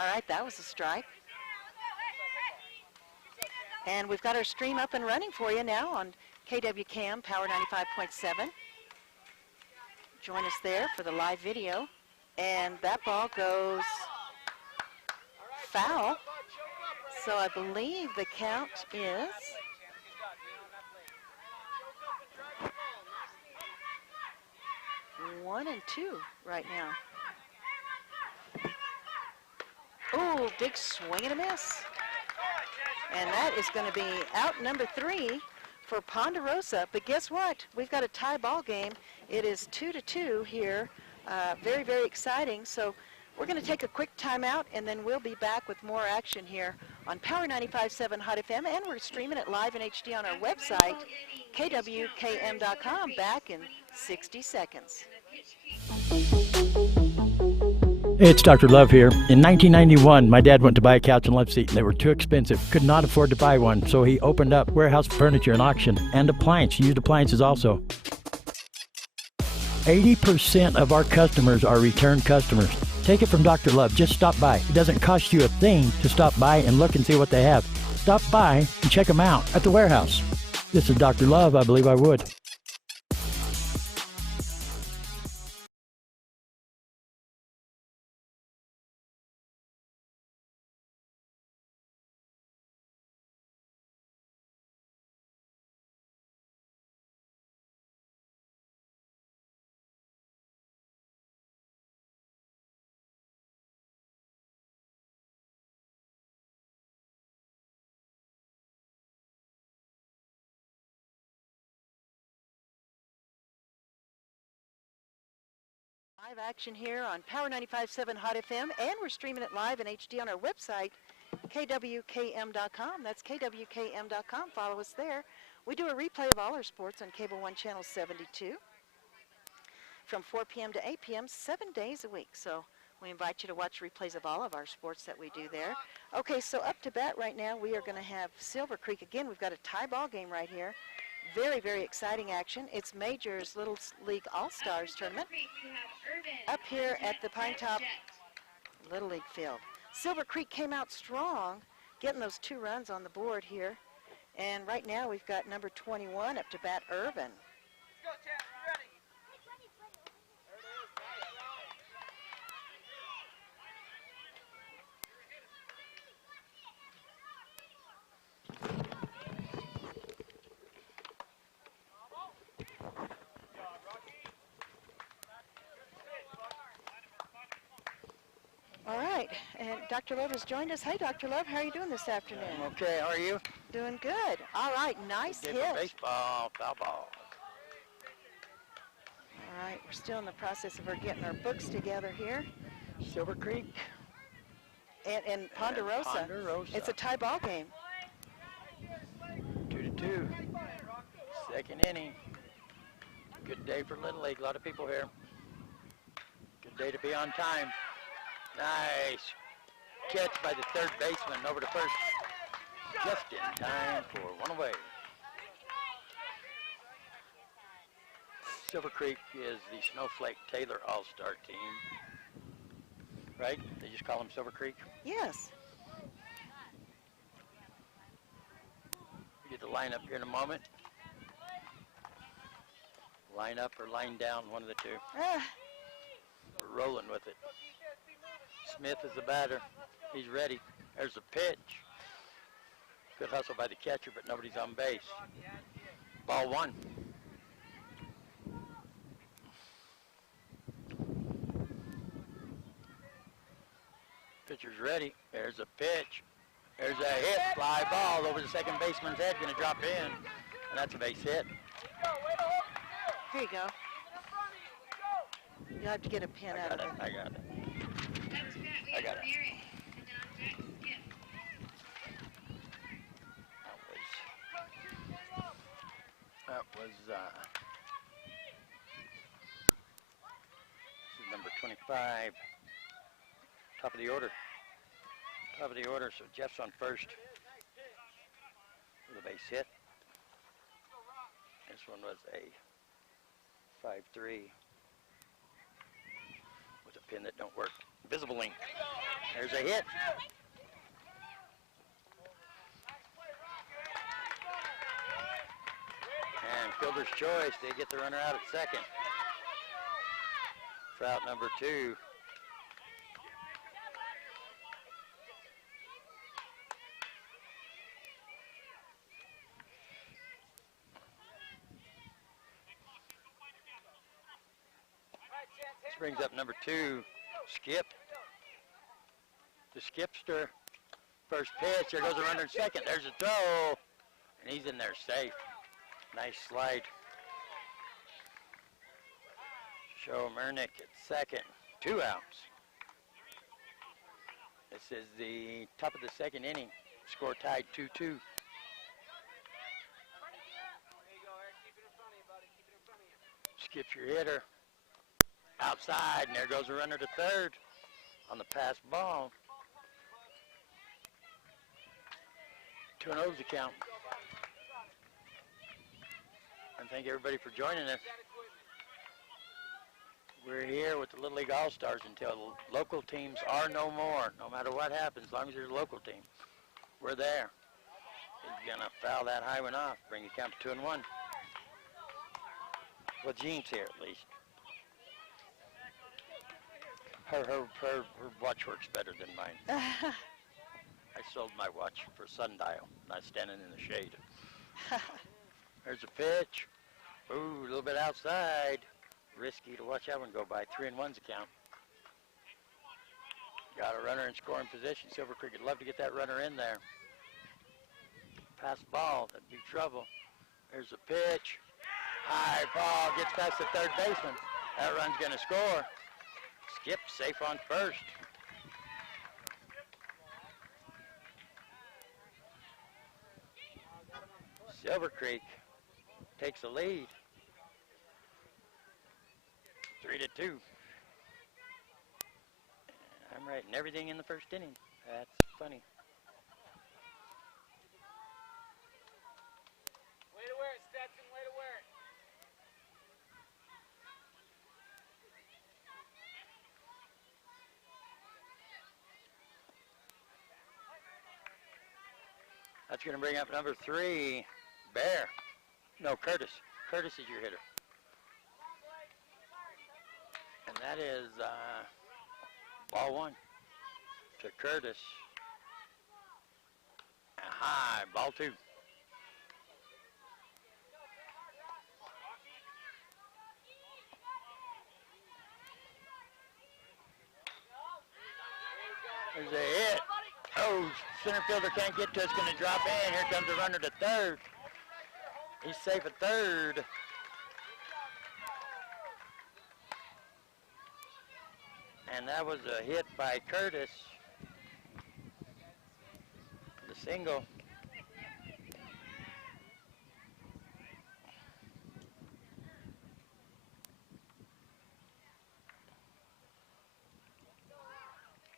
All right, that was a strike. And we've got our stream up and running for you now on KWKM Power 95.7. Join us there for the live video. And that ball goes foul. So I believe the count is 1-2 right now. Ooh, big swing and a miss. And that is going to be out number 3 for Ponderosa. But guess what? We've got a tie ball game. It is 2-2 here. Very, very exciting. So we're going to take a quick timeout, and then we'll be back with more action here on Power 95.7 Hot FM, and we're streaming it live in HD on our website, kwkm.com, back in 60 seconds. Hey, it's Dr. Love here. In 1991, my dad went to buy a couch and love seat, and they were too expensive. Could not afford to buy one, so he opened up warehouse furniture and auction, and appliance. He used appliances also. 80% of our customers are return customers. Take it from Dr. Love. Just stop by. It doesn't cost you a thing to stop by and look and see what they have. Stop by and check them out at the warehouse. This is Dr. Love. I believe I would. Live action here on Power 95.7 Hot FM, and we're streaming it live in HD on our website, kwkm.com. That's kwkm.com. Follow us there. We do a replay of all our sports on Cable 1 Channel 72 from 4 p.m. to 8 p.m. 7 days a week. So we invite you to watch replays of all of our sports that we do there. Okay, so up to bat right now, we are going to have Silvercreek. Again, we've got a tie ball game right here. Very, very exciting action. It's Major's Little League All-Stars tournament up here at the Pinetop Little League Field. Silvercreek came out strong, getting those 2 runs on the board here. And right now we've got number 21 up to bat, Irvin. All right, and Dr. Love has joined us. Hey, Dr. Love, how are you doing this afternoon? I'm okay, how are you? Doing good. All right, nice hit. Baseball, foul ball. All right, we're still in the process of getting our books together here. Silvercreek. And Ponderosa. It's a tie ball game. 2-2. Second inning. Good day for Little League. A lot of people here. Good day to be on time. Nice catch by the third baseman over to first. Just in time for one away. Silvercreek is the Snowflake Taylor All-Star team. Right? They just call them Silvercreek? Yes. We get the line up here in a moment. Line up or line down, one of the two. We're rolling with it. Smith is the batter. He's ready. There's a pitch. Good hustle by the catcher, but nobody's on base. Ball 1. Pitcher's ready. There's a pitch. There's a hit. Fly ball over the second baseman's head. Going to drop in. And that's a base hit. Here you go. You'll have to get a pin out of it. I got it. I got it. That was this is number 25. Top of the order. Top of the order, so Jeff's on first. With a base hit. This one was a 5-3 with a pin that don't work. Visible link. There's a hit. And fielder's choice. They get the runner out at second. For out number 2. This brings up number 2, Skip. The Skipster. First pitch. There goes a runner at second. There's a throw. And he's in there safe. Nice slide. Show Mernick at second. 2 outs. This is the top of the second inning. Score tied 2-2. Skips your hitter. Outside, and there goes a runner to third on the pass ball. 2-0's the count. And thank everybody for joining us. We're here with the Little League All-Stars until local teams are no more. No matter what happens, as long as there's a local team, we're there. He's going to foul that high one off, bring the count to 2-1. Well, Jean's here at least. Her watch works better than mine. I sold my watch for sundial, not standing in the shade. There's a pitch. Ooh, a little bit outside. Risky to watch that one go by. 3-1's the count. Got a runner in scoring position. Silvercreek would love to get that runner in there. Pass ball, that'd be trouble. There's a pitch. High ball, gets past the third baseman. That run's gonna score. Skip safe on first. Silvercreek takes the lead. 3-2. I'm writing everything in the first inning. That's funny. Way to wear it, Stetson. Way to wear it. That's going to bring up number 3, Bear. No, Curtis. Curtis is your hitter. And that is ball 1 to Curtis. High, ball 2. There's a hit. Oh, center fielder can't get to it. It's going to drop in. Here comes the runner to third. He's safe at third. And that was a hit by Curtis. The single.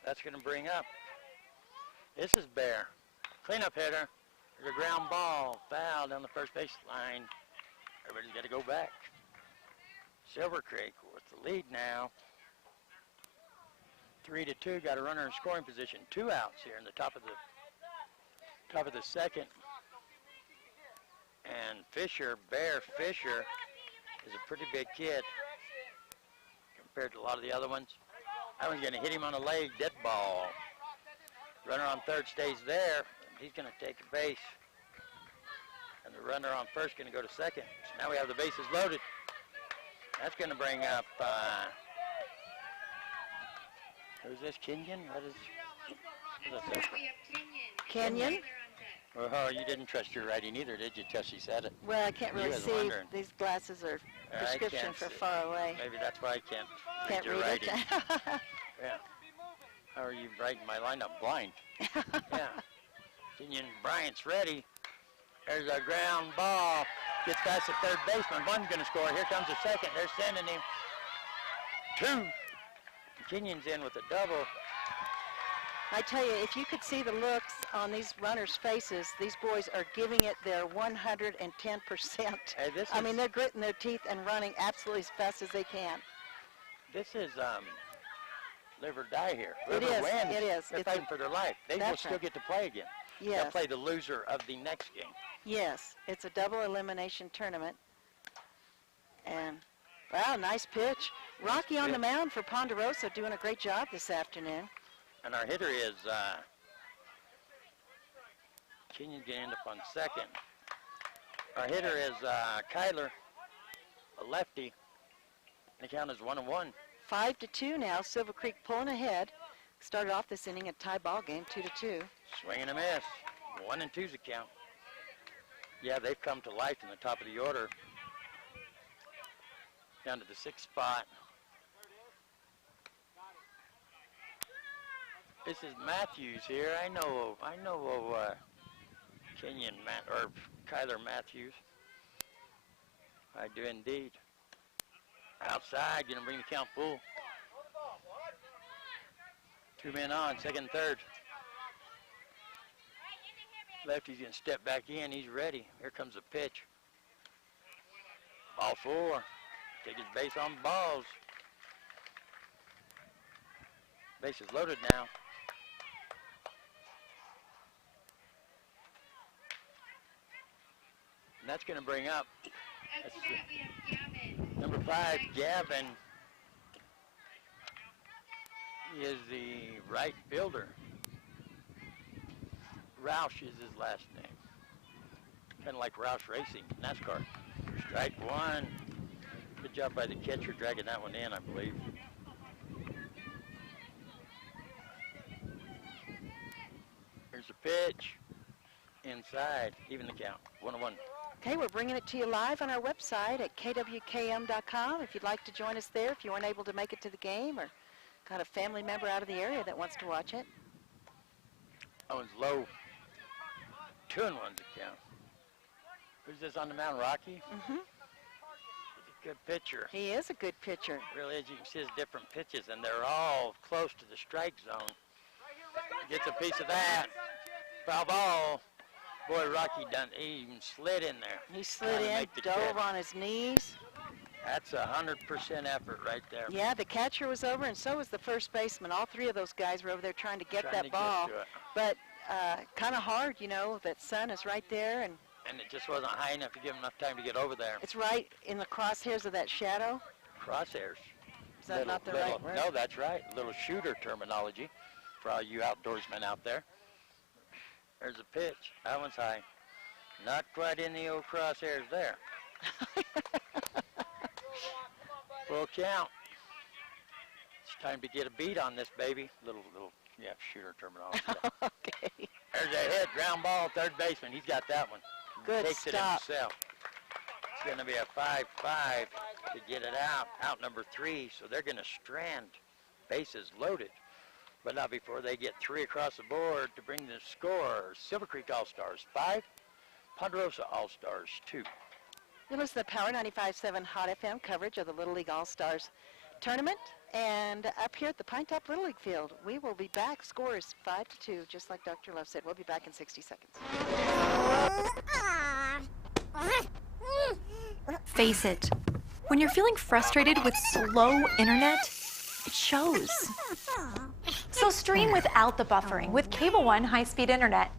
That's going to bring up. This is Bear. Cleanup hitter. There's a ground ball. Foul down the first base line. Everybody's got to go back. Silvercreek with the lead now. 3-2. Got a runner in scoring position. 2 outs here in the top of the second. And Fisher, Bear Fisher, is a pretty big kid compared to a lot of the other ones. That one's going to hit him on the leg. Dead ball. Runner on third stays there. He's going to take a base. And the runner on first going to go to second. So now we have the bases loaded. That's going to bring up, who's this, Kenyon? What is this? Kenyon? Oh, you didn't trust your writing either, did you, till she said it? Well, I can't really You was see. wondering. These glasses are I prescription can't for see. far away. Maybe that's why I can't Can't your read writing. it. Yeah. How are you writing my lineup blind? Yeah. Kenyon Bryant's ready. There's a ground ball. Gets past the third baseman. One's going to score. Here comes the second. They're sending him. 2. Kenyon's in with a double. I tell you, if you could see the looks on these runners' faces, these boys are giving it their 110%. Hey, this I is- mean, they're gritting their teeth and running absolutely as fast as they can. This is live or die here. It Whoever is, wins, it is. they're It's a- fighting for their life. They will that's still right. get to play again. They'll Yes, play the loser of the next game. yes. It's a double elimination tournament. And, wow, nice pitch. Rocky on the mound for Ponderosa doing a great job this afternoon. And our hitter is Kenyon going to end up on second. Our hitter is Kyler, a lefty. The count is 1-1. 5-2 now. Silvercreek pulling ahead. Started off this inning a tie ball game, 2-2. Swing and a miss. 1-2's the count. Yeah, they've come to life in the top of the order. Down to the 6th spot. This is Matthews here. I know Kenyon or Kyler Matthews. I do indeed. Outside, gonna bring the count full. 2 men on, second and third. Lefty's gonna step back in, he's ready. Here comes the pitch. Ball 4. Take his base on balls. Base is loaded now. And that's gonna bring up number 5, Gavin. He is the right fielder. Roush is his last name. Kind of like Roush Racing, NASCAR. Strike 1. Good job by the catcher dragging that one in, I believe. Here's the pitch. Inside, even the count, 1-1. Okay, we're bringing it to you live on our website at kwkm.com. If you'd like to join us there, if you weren't able to make it to the game or got a family member out of the area that wants to watch it. That one's low. 2-1's the count. Who's this on the mound, Rocky? Mm-hmm. He's a good pitcher. He is a good pitcher. Really is. You can see his different pitches, and they're all close to the strike zone. Gets a piece of that. Foul ball. Boy, Rocky he even slid in there. He slid Trying to in, make the dove catch. on his knees. That's 100% effort right there. Yeah, the catcher was over, and so was the first baseman. All three of those guys were over there trying to get Trying that to ball. Get to it. But kind of hard, you know, that sun is right there, and And it just wasn't high enough to give him enough time to get over there. it's right in the crosshairs of that shadow. Crosshairs. Is that not the right word? No, that's right. Little shooter terminology for all you outdoorsmen out there. There's a pitch. That one's high. Not quite in the old crosshairs there. Full count. It's time to get a beat on this baby. Little, shooter terminology. Okay. There's a hit, ground ball, third baseman. He's got that one. Good Takes it stop. himself. It's going to be a 5-5 to get it out. Out number 3, so they're going to strand. Bases loaded. But not before they get 3 across the board to bring the score. Silvercreek Allstars 5, Ponderosa Allstars 2. You listen to Power 95.7 Hot FM coverage of the Little League All-Stars tournament. And up here at the Pinetop Little League Field, we will be back. Score is 5-2, just like Dr. Love said. We'll be back in 60 seconds. Face it, when you're feeling frustrated with slow internet, it shows. So stream without the buffering with Cable One high-speed internet.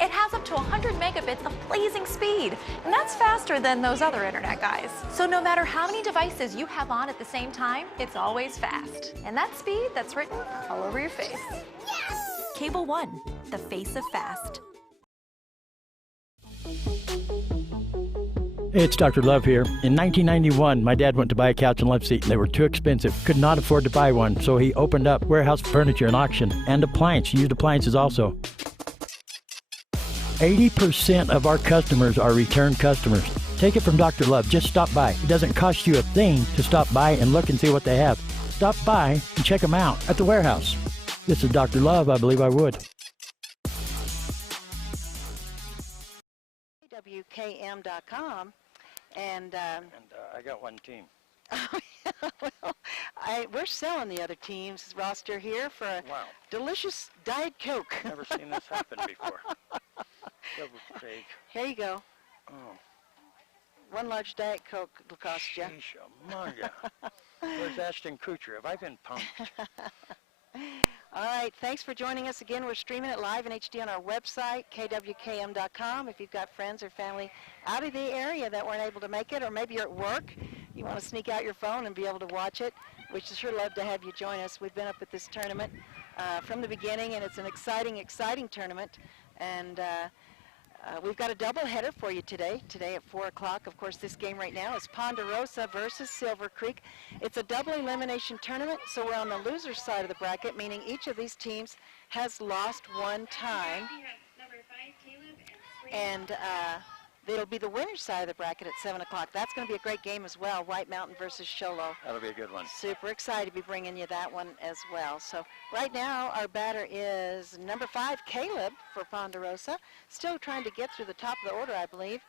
It has up to 100 megabits of blazing speed, and that's faster than those other internet guys. So no matter how many devices you have on at the same time, it's always fast. And that speed, that's written all over your face. Cable One, the face of fast. Hey, it's Dr. Love here. In 1991, my dad went to buy a couch and love seat, and they were too expensive. Could not afford to buy one, so he opened up warehouse furniture and auction, and used appliances also. 80% of our customers are return customers. Take it from Dr. Love. Just stop by. It doesn't cost you a thing to stop by and look and see what they have. Stop by and check them out at the warehouse. This is Dr. Love. I believe I would. WKM.com. And I got one team. well, we're selling the other team's roster here for a Wow. delicious Diet Coke. Never seen this happen before. Silvercreek. Here you go. Oh, One large Diet Coke will cost you. sheesh, Where's Ashton Kutcher? Have I been punked? All right, thanks for joining us again. We're streaming it live in HD on our website, kwkm.com. If you've got friends or family out of the area that weren't able to make it, or maybe you're at work, you want to sneak out your phone and be able to watch it, we'd sure love to have you join us. We've been up at this tournament from the beginning, and it's an exciting tournament. And we've got a doubleheader for you today at 4 o'clock. Of course, this game right now is Ponderosa versus Silvercreek. It's a double elimination tournament, so we're on the loser side of the bracket, meaning each of these teams has lost one time. And it'll be the winner's side of the bracket at 7 o'clock. That's going to be a great game as well, White Mountain versus Sholo. That'll be a good one. Super excited to be bringing you that one as well. So right now our batter is number 5, Caleb for Ponderosa. Still trying to get through the top of the order, I believe.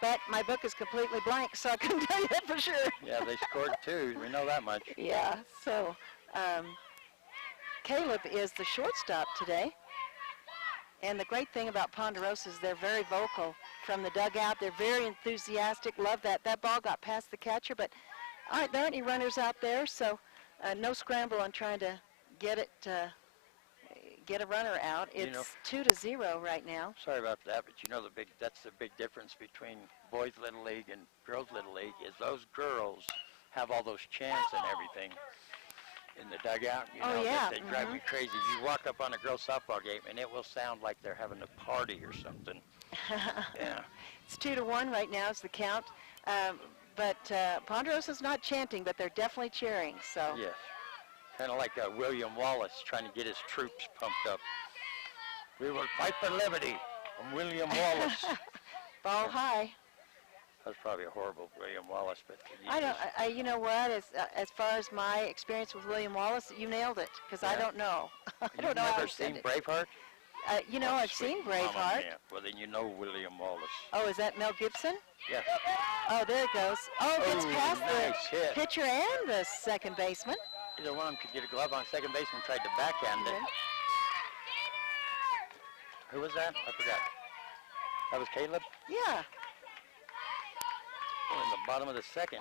But my book is completely blank, so I couldn't tell you that for sure. Yeah, they scored 2. We know that much. Yeah, so Caleb is the shortstop today. And the great thing about Ponderosa is they're very vocal from the dugout. They're very enthusiastic. Love that. That ball got past the catcher, but there aren't any runners out there, so no scramble on trying to get it, get a runner out. It's 2-0 right now. Sorry about that, but that's the big difference between boys Little League and girls Little League is those girls have all those chants and everything in the dugout. Yeah. They drive me crazy. You walk up on a girls softball game and it will sound like they're having a party or something. Yeah. It's 2-1 right now is the count. But Ponderosa's not chanting, but they're definitely cheering. So. Yes. Kind of like William Wallace trying to get his troops pumped up. We will fight for liberty from William Wallace. Ball high. That was probably a horrible William Wallace, but I don't. You know what? As far as my experience with William Wallace, you nailed it. Because I don't know. I don't know how You've never to send seen it. Braveheart? I've seen Braveheart. Well, then you know William Wallace. Oh, is that Mel Gibson? Yeah. Oh, there it goes. Oh, it's past nice the hit. pitcher and the second baseman. Either one of them could get a glove on. Second baseman tried to backhand it. Who was that? I forgot. That was Caleb? Yeah. We're in the bottom of the second.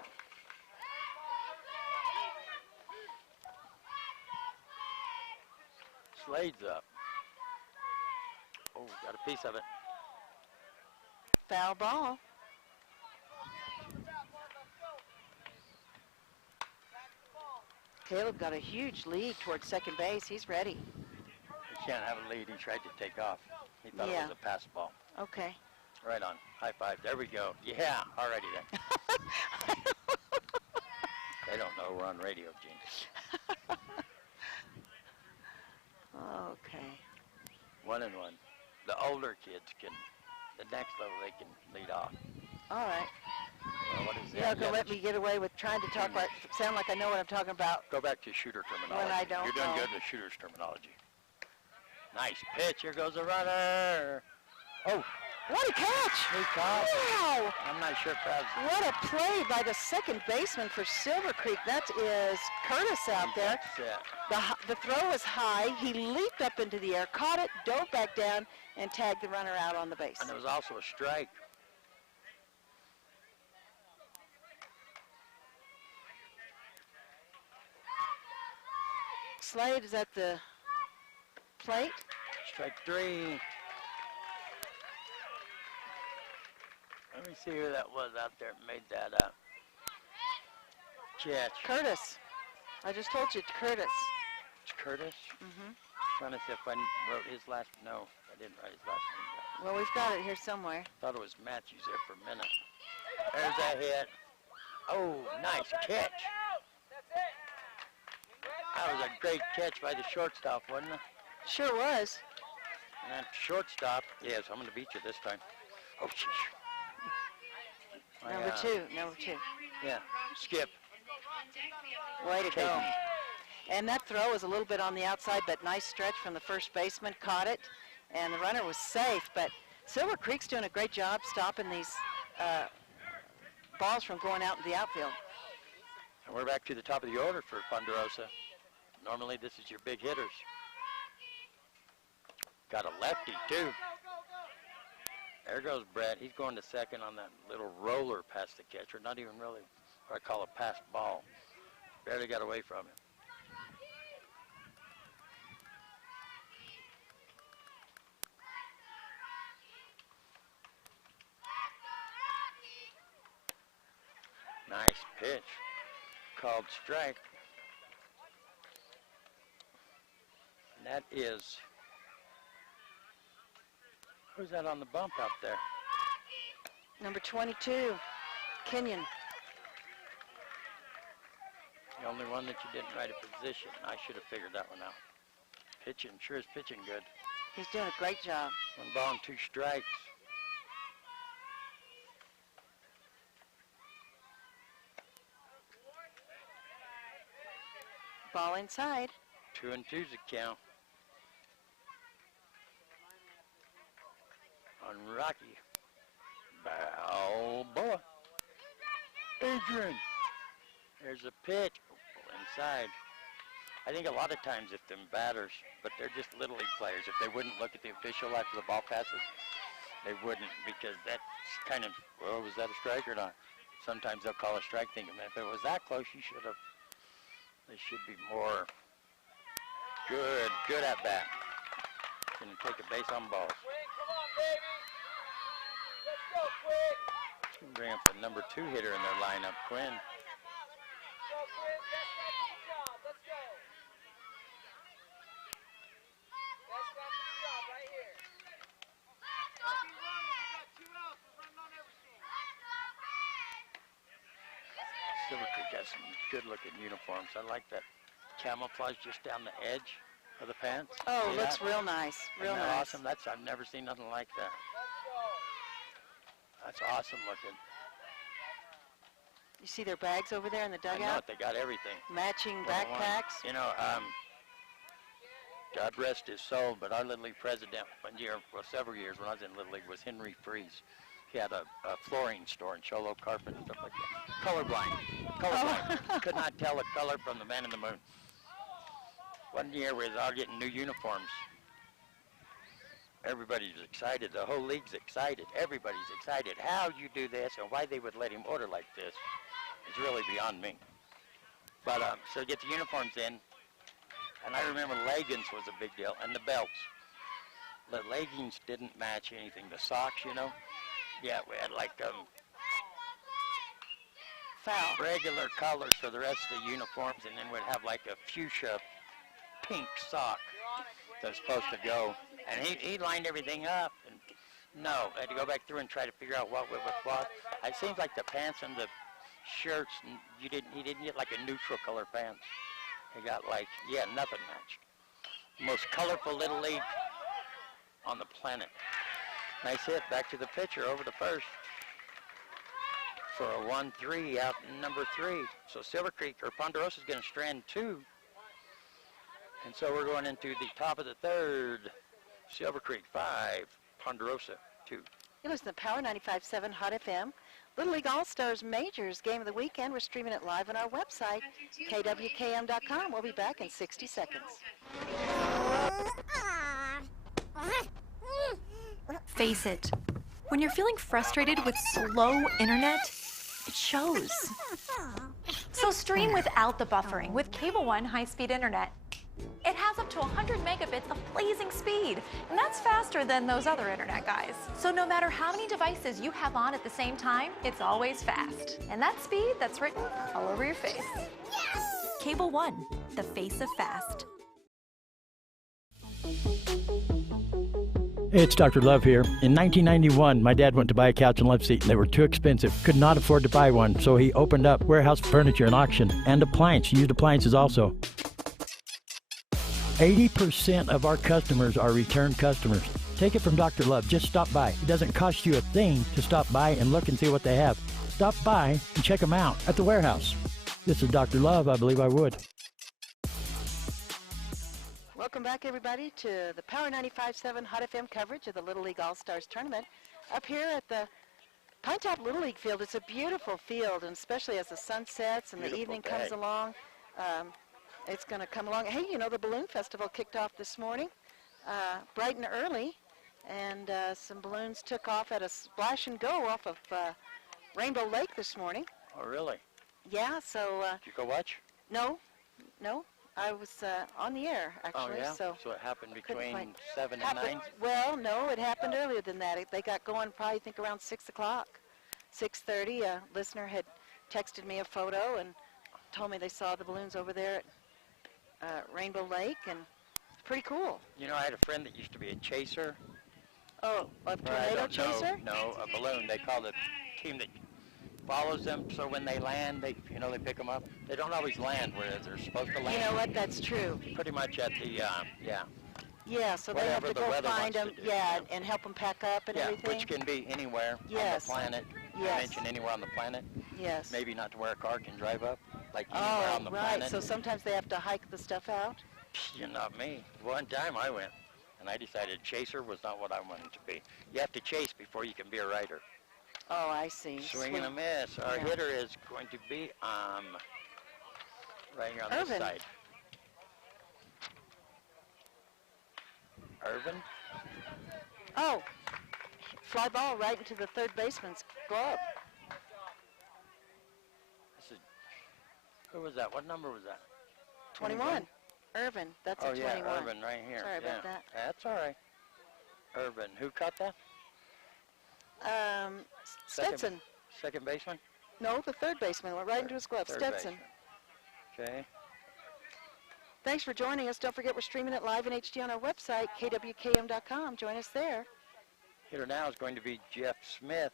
Slade's up. Oh, got a piece of it. Foul ball. Caleb got a huge lead towards second base. He's ready. He can't have a lead. He tried to take off. He thought it was a pass ball. Okay. Right on. High five. There we go. Yeah. Alrighty then. They don't know we're on radio, Gene. Okay. 1-1. The older kids can, the next level, they can lead off. All right. Well, what is You're not going to let me get away with trying to sound like I know what I'm talking about. Go back to shooter terminology. When I don't You're doing know. good with shooter's terminology. Nice pitch. Here goes the runner. Oh. What a catch! He caught. Wow! I'm not sure if that's... What a play by the second baseman for Silvercreek. That is Curtis out there. The throw was high. He leaped up into the air, caught it, dove back down, and tagged the runner out on the base. And there was also a strike. Slade is at the plate. Strike 3. Let me see who that was out there that made that catch. Curtis. I just told you, Curtis. It's Curtis? Mm-hmm. Trying to see if I wrote his last... No, I didn't write his last name down. Well, we've got it here somewhere. Thought it was Matthews there for a minute. There's that hit. Oh, nice catch. That was a great catch by the shortstop, wasn't it? Sure was. And that shortstop, yes, I'm going to beat you this time. Oh, sheesh. Number two. Yeah, Skip. Way to go. And that throw was a little bit on the outside, but nice stretch from the first baseman. Caught it, and the runner was safe. But Silvercreek's doing a great job stopping these balls from going out in the outfield. And we're back to the top of the order for Ponderosa. Normally, this is your big hitters. Got a lefty, too. There goes Brett. He's going to second on that little roller past the catcher. Not even really what I call a pass ball. Barely got away from him. pitch. Called strike. And that is, who's that on the bump out there? Number 22, Kenyon. The only one that you didn't write a position. I should have figured that one out. Pitching, sure is pitching good. He's doing a great job. 1 ball and 2 strikes. Ball inside. 2 and 2's the count. On Rocky. Balboa. Adrian. There's a pitch. Inside. I think a lot of times if them batters, but they're just Little League players, if they wouldn't look at the official after the ball passes, they wouldn't, because that's kind of, well, was that a strike or not? Sometimes they'll call a strike thinking, if it was that close, you should have. They should be more good at bat. Going to take a base on balls. Quinn, come on, baby. Let's go, Quinn. Bring up the number 2 hitter in their lineup, Quinn. Go, Quinn. That's not the job. Let's go. That's not the job right here. Don't be running. We got 2 outs. We're running on everything. Silvercreek has some good-looking uniforms. I like that camouflage just down the edge of the pants. Oh, See looks that? real nice. Real Isn't that nice. awesome? I've never seen nothing like that. Let's go. That's awesome looking. You see their bags over there in the I know dugout? it. They got everything. Matching 101. backpacks. You know, God rest his soul, but our Little League president one year, well, several years when I was in Little League, was Henry Freeze. He had a flooring store in Cholo Carpet and stuff like that. Colorblind. Could not tell a color from the Man in the Moon. One year we was all getting new uniforms. Everybody's excited. The whole league's excited. Everybody's excited. How you do this and why they would let him order like this is really beyond me. But so get the uniforms in, and I remember leggings was a big deal, and the belts. The leggings didn't match anything. The socks, you know. Yeah, we had like Foul. regular colors for the rest of the uniforms, and then we'd have like a fuchsia pink sock that was supposed to go. And he lined everything up, and no, I had to go back through and try to figure out what was what. It seems like the pants and the shirts, he didn't get like a neutral color pants. He got like, yeah, nothing matched. Most colorful Little League on the planet. Nice hit, back to the pitcher, over to first for a 1-3 out number 3. So Silvercreek, or Ponderosa, is going to strand 2. And so we're going into the top of the 3rd. Silvercreek 5, Ponderosa 2. You listen to Power 95.7 Hot FM. Little League All-Stars Majors Game of the Weekend. We're streaming it live on our website, kwkm.com. We'll be back in 60 seconds. Face it, when you're feeling frustrated with slow internet, it shows. So stream without the buffering with Cable One high-speed internet. It has up to 100 megabits of blazing speed, and that's faster than those other internet guys. So no matter how many devices you have on at the same time, it's always fast. And that speed, that's written all over your face. Yes! Cable One, the face of fast. Hey, it's Dr. Love here. In 1991, my dad went to buy a couch and love seat, and they were too expensive. Could not afford to buy one, so he opened up warehouse furniture and auction, and used appliances also. 80% of our customers are return customers. Take it from Dr. Love. Just stop by. It doesn't cost you a thing to stop by and look and see what they have. Stop by and check them out at the warehouse. This is Dr. Love. I believe I would. Welcome back, everybody, to the Power 95.7 Hot FM coverage of the Little League All-Stars Tournament up here at the Pinetop Little League Field. It's a beautiful field, and especially as the sun sets and the evening comes along, it's going to come along. Hey, you know, the Balloon Festival kicked off this morning, bright and early, and some balloons took off at a splash and go off of Rainbow Lake this morning. Oh, really? Yeah, so... Did you go watch? No. I was on the air, actually. Oh, yeah? So it happened between find- 7 and 9? Well, no, it happened earlier than that. They got going probably, I think, around 6 o'clock, 6:30. A listener had texted me a photo and told me they saw the balloons over there at Rainbow Lake, and it's pretty cool. You know, I had a friend that used to be a chaser. Oh, a Or I tornado don't know. chaser? No, a balloon. They call the team that follows them, so when they land, they pick them up. They don't always land where they're supposed to land. You know what? That's true. Pretty much at the, yeah. Yeah, so they have Whatever to the go weather find wants them, to do, yeah, yeah. and help them pack up and Yeah, everything. which can be anywhere Yes. on the planet. Yes. I mentioned anywhere on the planet. Yes. Maybe not to where a car can drive up, like anywhere on the right. planet. So sometimes they have to hike the stuff out. You're not me. One time I went, and I decided chaser was not what I wanted to be. You have to chase before you can be a rider. Oh, I see. Swing and a miss. Our Yeah. hitter is going to be right here on this Irvin. side. Irvin? Oh, fly ball right into the third baseman's glove. This is, who was that? What number was that? 21. Irvin. That's Oh a yeah, 21. Irvin right here. Sorry yeah. about that. That's all right. Irvin. Who caught that? Stetson. Second baseman? No, the third baseman went right into his glove. Third Stetson. baseman. Okay. Thanks for joining us. Don't forget we're streaming it live in HD on our website, kwkm.com. Join us there. Hitter now is going to be Jeff Smith.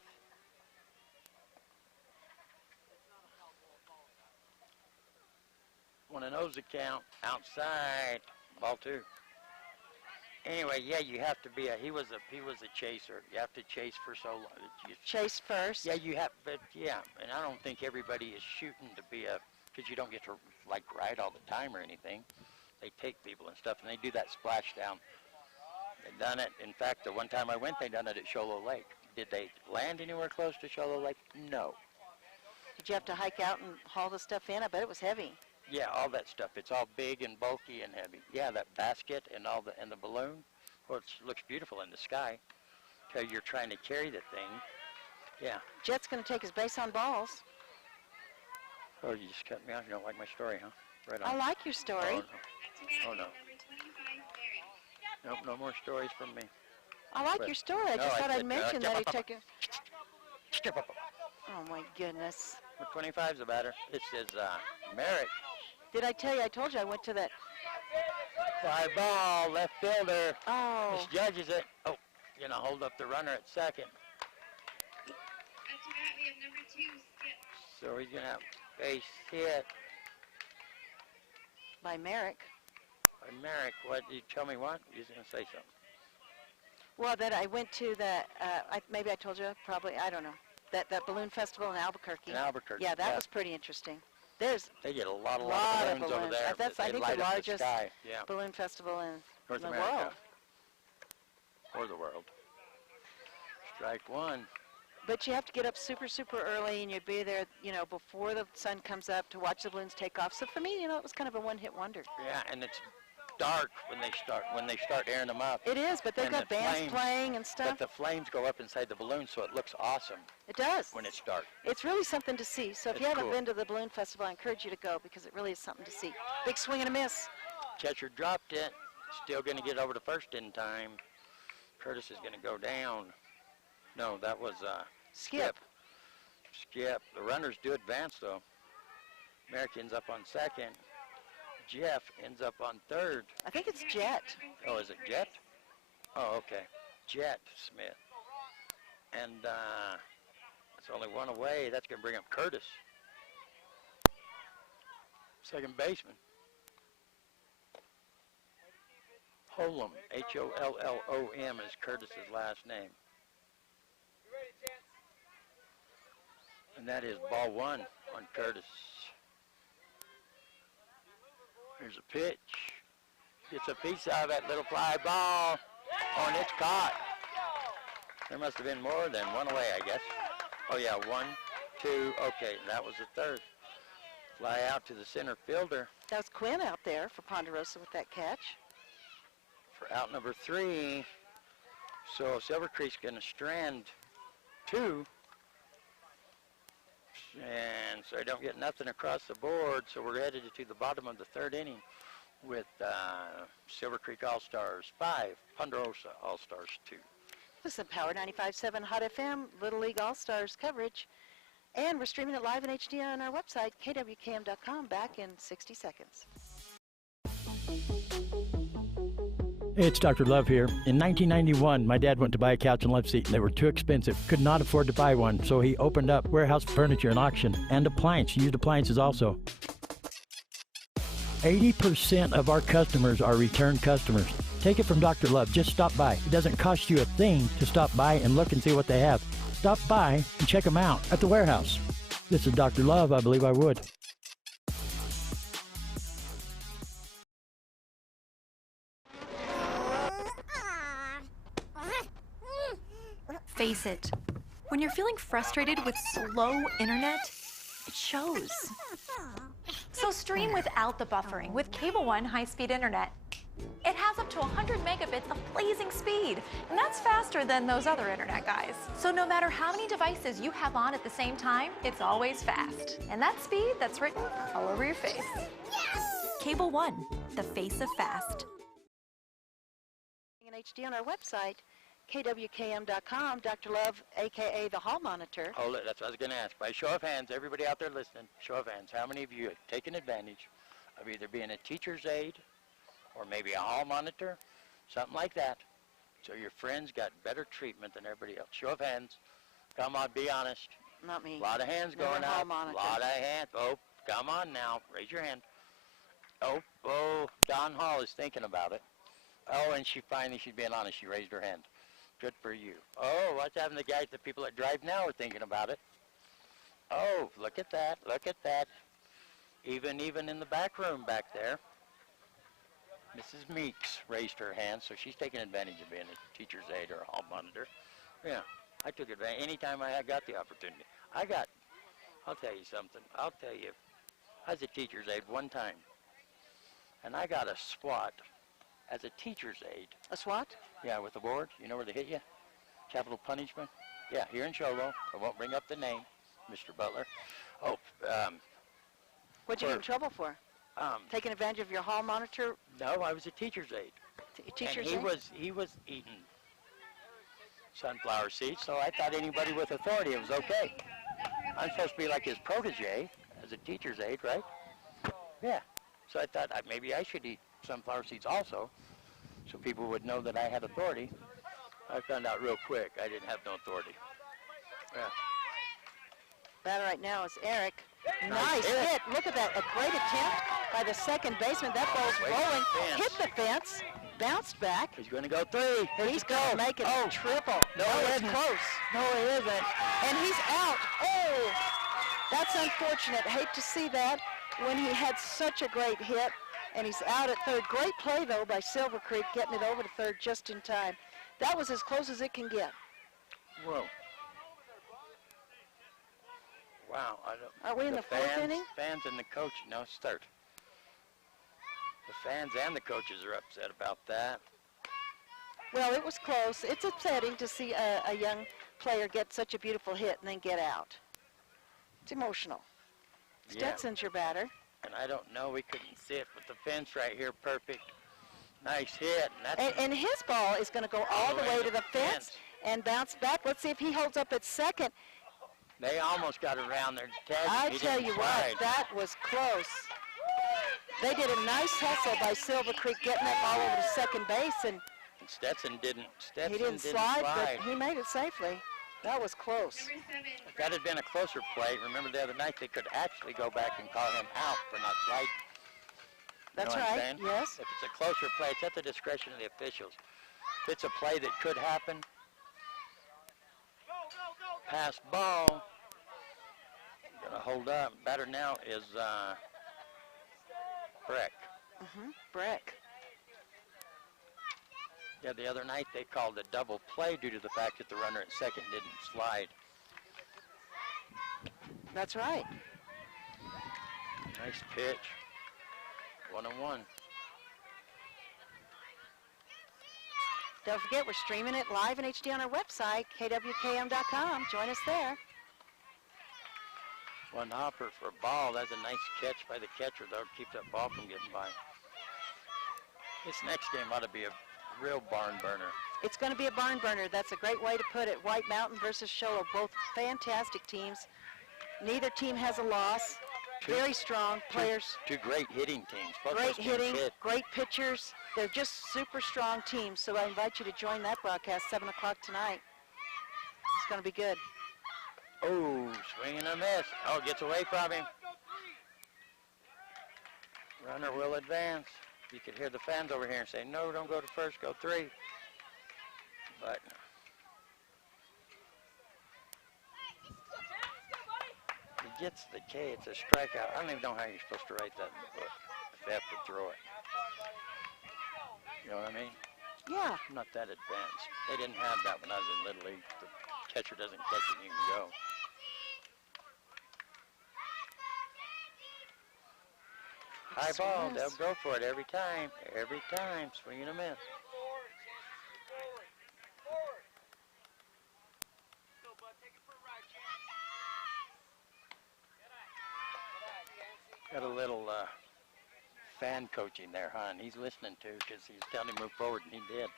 On a nose account, outside, ball 2. Anyway, yeah, you have to be he was a chaser. You have to chase for so long. Chase first. Yeah, you have, but yeah, and I don't think everybody is shooting to be because you don't get to like ride all the time or anything. They take people and stuff, and they do that splashdown. They've done it. In fact, the one time I went, they done it at Shoalo Lake. Did they land anywhere close to Shoalo Lake? No. Did you have to hike out and haul the stuff in? I bet it was heavy. Yeah, all that stuff. It's all big and bulky and heavy. Yeah, that basket and all the balloon. Well, it looks beautiful in the sky. Till you're trying to carry the thing. Yeah. Jet's going to take his base on balls. Oh, you just cut me off. You don't like my story, huh? Right I on. like your story. Oh no. Nope, no more stories from me. I like But- your story. I No, just I thought I'd said, mention that he'd skip take a... Skip up. Oh, my goodness. 25's a batter. It says Merrick. Did I tell you? I told you I went to that... Fly ball, left fielder. Oh, Misjudges it. Oh, hold up the runner at second. After that, we have number 2, Skip. So he's going to have base hit by Merrick. by Merrick. What, you tell me what? You're going to say something. Well, that I went to that, maybe I told you, probably, I don't know, that balloon festival in Albuquerque. In Albuquerque. Yeah, that was pretty interesting. There's They get a lot of lot of balloons over balloons. there. That's, I They think, light the up largest sky. Yeah. balloon festival in North the America. world. Or the world. Strike one. But you have to get up super, super early, and you'd be there, before the sun comes up to watch the balloons take off. So for me, it was kind of a one-hit wonder. Yeah, and it's dark when they start airing them up. It is, but they've And got the bands flames- playing and stuff. But the flames go up inside the balloon, so it looks awesome It does. when it's dark. It's really something to see. So if you It's haven't cool. been to the balloon festival, I encourage you to go because it really is something to see. Big swing and a miss. Catcher dropped it. Still going to get over to first in time. Curtis is going to go down. No, that was Skip. Skip. The runners do advance, though. Merrick ends up on second. Jeff ends up on third. I think it's Jet. Oh, is it Jet? Oh, okay. Jet Smith. And it's only one away. That's going to bring up Curtis. Second baseman. Holom, Hollom is Curtis's last name. And that is ball 1 on Curtis. Here's a pitch. Gets a piece out of that little fly ball. Oh, and it's caught. There must have been more than one away, I guess. Oh, yeah, 1, 2. Okay, that was the third. Fly out to the center fielder That was Quinn out there for Ponderosa with that catch. for out number 3. So Silvercreek's going to strand 2. And so I don't get nothing across the board. So we're headed to the bottom of the third inning with Silvercreek Allstars 5, Ponderosa Allstars 2. Listen, Power 95.7 Hot FM, Little League All-Stars coverage. And we're streaming it live in HD on our website, kwkm.com, back in 60 seconds. Hey, it's Dr. Love here. In 1991, my dad went to buy a couch and love seat, and they were too expensive. Could not afford to buy one, so he opened up warehouse furniture and auction and used appliances also. 80% of our customers are return customers. Take it from Dr. Love. Just stop by. It doesn't cost you a thing to stop by and look and see what they have. Stop by and check them out at the warehouse. This is Dr. Love. I believe I would. Face it, when you're feeling frustrated with slow internet, it shows. So stream without the buffering with Cable One high-speed internet. It has up to 100 megabits of blazing speed, and that's faster than those other internet guys. So no matter how many devices you have on at the same time, it's always fast. And that speed, that's written all over your face. Cable One, the face of fast. In HD on our website, kwkm.com, Dr. Love, a.k.a. the Hall Monitor. Hold it, that's what I was going to ask. By show of hands, everybody out there listening, show of hands, how many of you have taken advantage of either being a teacher's aide or maybe a hall monitor, something like that, so your friends got better treatment than everybody else? Show of hands. Come on, be honest. Not me. A lot of hands Never going hall up. monitor. A lot of hands. Oh, come on now. Raise your hand. Oh, Don Hall is thinking about it. Oh, and she's being honest. She raised her hand. Good for you. Oh, what's happening to the guys, the people that drive now are thinking about it. Oh, look at that. Look at that. Even in the back room back there, Mrs. Meeks raised her hand, so she's taking advantage of being a teacher's aide or a hall monitor. Yeah, I took advantage anytime I got the opportunity. I'll tell you something. I was a teacher's aide one time, and I got a SWAT as a teacher's aide. A SWAT? Yeah, with the board. You know where they hit you? Capital punishment. Yeah, here in Cholo. I won't bring up the name, Mr. Butler. Oh, What'd you get in trouble for? Taking advantage of your hall monitor? No, I was a teacher's aide. Teacher's and aide? he was eating sunflower seeds, so I thought anybody with authority, it was okay. I'm supposed to be like his protege as a teacher's aide, right? Yeah. So I thought maybe I should eat sunflower seeds also, so people would know that I had authority. I found out real quick I didn't have no authority. Yeah. Batter right now is Eric. Nice Nice hit. Look at that. A great attempt by the second baseman. That ball's Wait, rolling. fence. Hit the fence. Bounced back. He's going to go three. He's going to make it triple. No, it's he isn't. close. No, he isn't. And he's out. Oh, that's unfortunate. Hate to see that when he had such a great hit. And he's out at third. Great play, though, by Silvercreek, getting it over to third just in time. That was as close as it can get. Whoa. Wow. Are we in the fourth inning? Fans and the coach. No, start. The fans and the coaches are upset about that. Well, it was close. It's upsetting to see a young player get such a beautiful hit and then get out. It's emotional. Yeah. Stetson's your batter. And I don't know, we couldn't see it, but the fence right here, perfect. Nice hit. And his ball is going to go all the way to the fence and bounce back. Let's see if he holds up at second. They almost got around there. I tell you what, that was close. They did a nice hustle by Silvercreek getting that ball over to second base, and Stetson didn't slide, but he made it safely. That was close. If that had been a closer play, remember the other night, they could actually go back and call him out for not sliding. That's You know what I'm right, saying? yes. If it's a closer play, it's at the discretion of the officials. If it's a play that could happen, pass ball, gonna hold up. Batter now is Breck. Breck. Yeah, the other night they called a double play due to the fact that the runner at second didn't slide. That's right. Nice pitch. 1-1. Don't forget, we're streaming it live in HD on our website, kwkm.com. Join us there. One hopper for a ball. That's a nice catch by the catcher, though, to keep that ball from getting by. This next game ought to be a real barn burner. It's going to be a barn burner. That's a great way to put it. White Mountain versus Shola, both fantastic teams. Neither team has a loss. Very strong players. Two great hitting teams. Both Great those teams hitting, hit. great pitchers. They're just super strong teams. So I invite you to join that broadcast 7 o'clock tonight. It's going to be good. Oh, swing and a miss. Oh, gets away from him. Runner will advance. You could hear the fans over here say, no, don't go to first, go 3. But he gets the K. It's a strikeout. I don't even know how you're supposed to write that in the book if they have to throw it. You know what I mean? Yeah. I'm not that advanced. They didn't have that when I was in Little League. The catcher doesn't catch it, you can go. High ball, they'll go for it every time. Every time, swing and a miss. Got a little fan coaching there, huh? And he's listening to because he's telling him to move forward, and he did.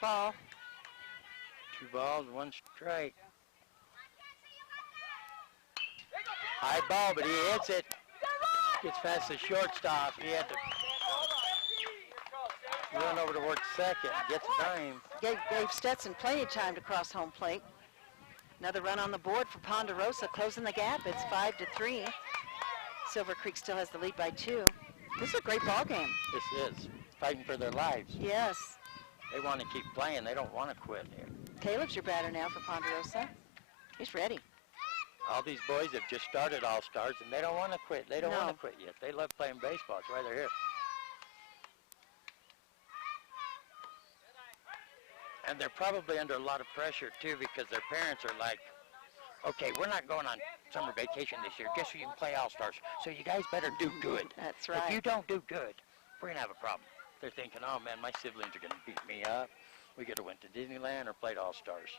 Ball. 2 balls, 1 strike. High ball, but he hits it. Gets past the shortstop. He had to run over to work second. Gets time. Gave Stetson plenty of time to cross home plate. Another run on the board for Ponderosa, closing the gap. It's 5-3. Silvercreek still has the lead by 2. This is a great ball game. This is fighting for their lives. Yes. They want to keep playing. They don't want to quit here. Caleb's your batter now for Ponderosa. He's ready. All these boys have just started All-Stars, and they don't want to quit. They don't No. want to quit yet. They love playing baseball. That's why they're here. And they're probably under a lot of pressure, too, because their parents are like, okay, we're not going on summer vacation this year just so you can play All-Stars. So you guys better do good. That's right. If you don't do good, we're going to have a problem. They're thinking, oh, man, my siblings are going to beat me up. We could have went to Disneyland or played All-Stars.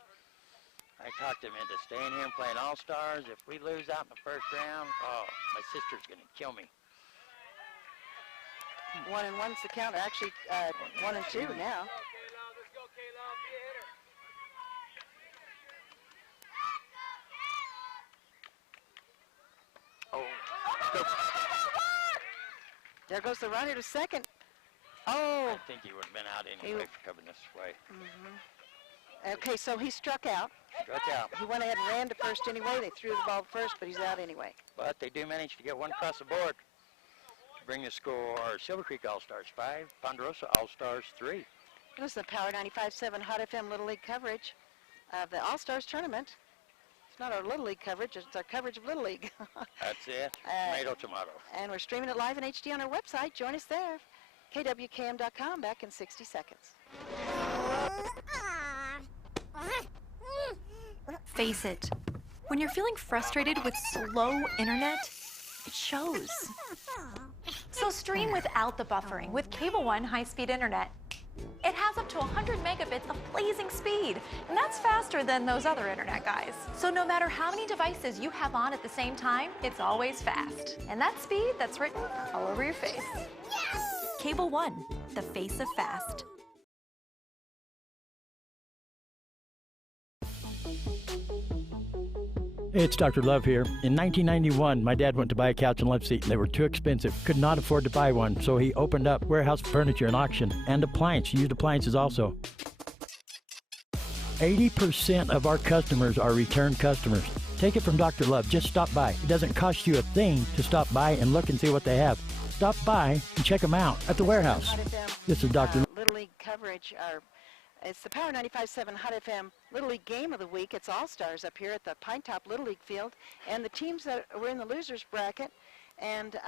I talked them into staying here and playing All-Stars. If we lose out in the first round, oh, my sister's going to kill me. 1-1's the count. Actually, 1-2 now. Oh, There goes the runner to second. Oh. I think he would have been out anyway for coming this way. Okay, so he struck out. Struck out. He went ahead and ran to first anyway. They threw the ball first, but he's out anyway. But they do manage to get 1 across the board to bring the score. Silvercreek All-Stars 5, Ponderosa All-Stars 3. Listen to Power 95.7 Hot FM Little League coverage of the All-Stars tournament. It's not our Little League coverage, it's our coverage of Little League. That's it. Tomato. And we're streaming it live in HD on our website. Join us there. KWKM.com, back in 60 seconds. Face it, when you're feeling frustrated with slow internet, it shows. So stream without the buffering with Cable One high-speed internet. It has up to 100 megabits of blazing speed, and that's faster than those other internet guys. So no matter how many devices you have on at the same time, it's always fast. And that speed, that's written all over your face. Cable One, the face of fast. Hey, it's Dr. Love here. In 1991, my dad went to buy a couch and love seat, and they were too expensive. Could not afford to buy one, so he opened up warehouse furniture and auction and appliance. He used appliances also. 80% of our customers are return customers. Take it from Dr. Love. Just stop by. It doesn't cost you a thing to stop by and look and see what they have. Stop by and check them out at the warehouse. This is Dr. Little League coverage. It's the Power 95.7 Hot FM Little League Game of the Week. It's All-Stars up here at the Pinetop Little League Field. And the teams that were in the Losers Bracket, and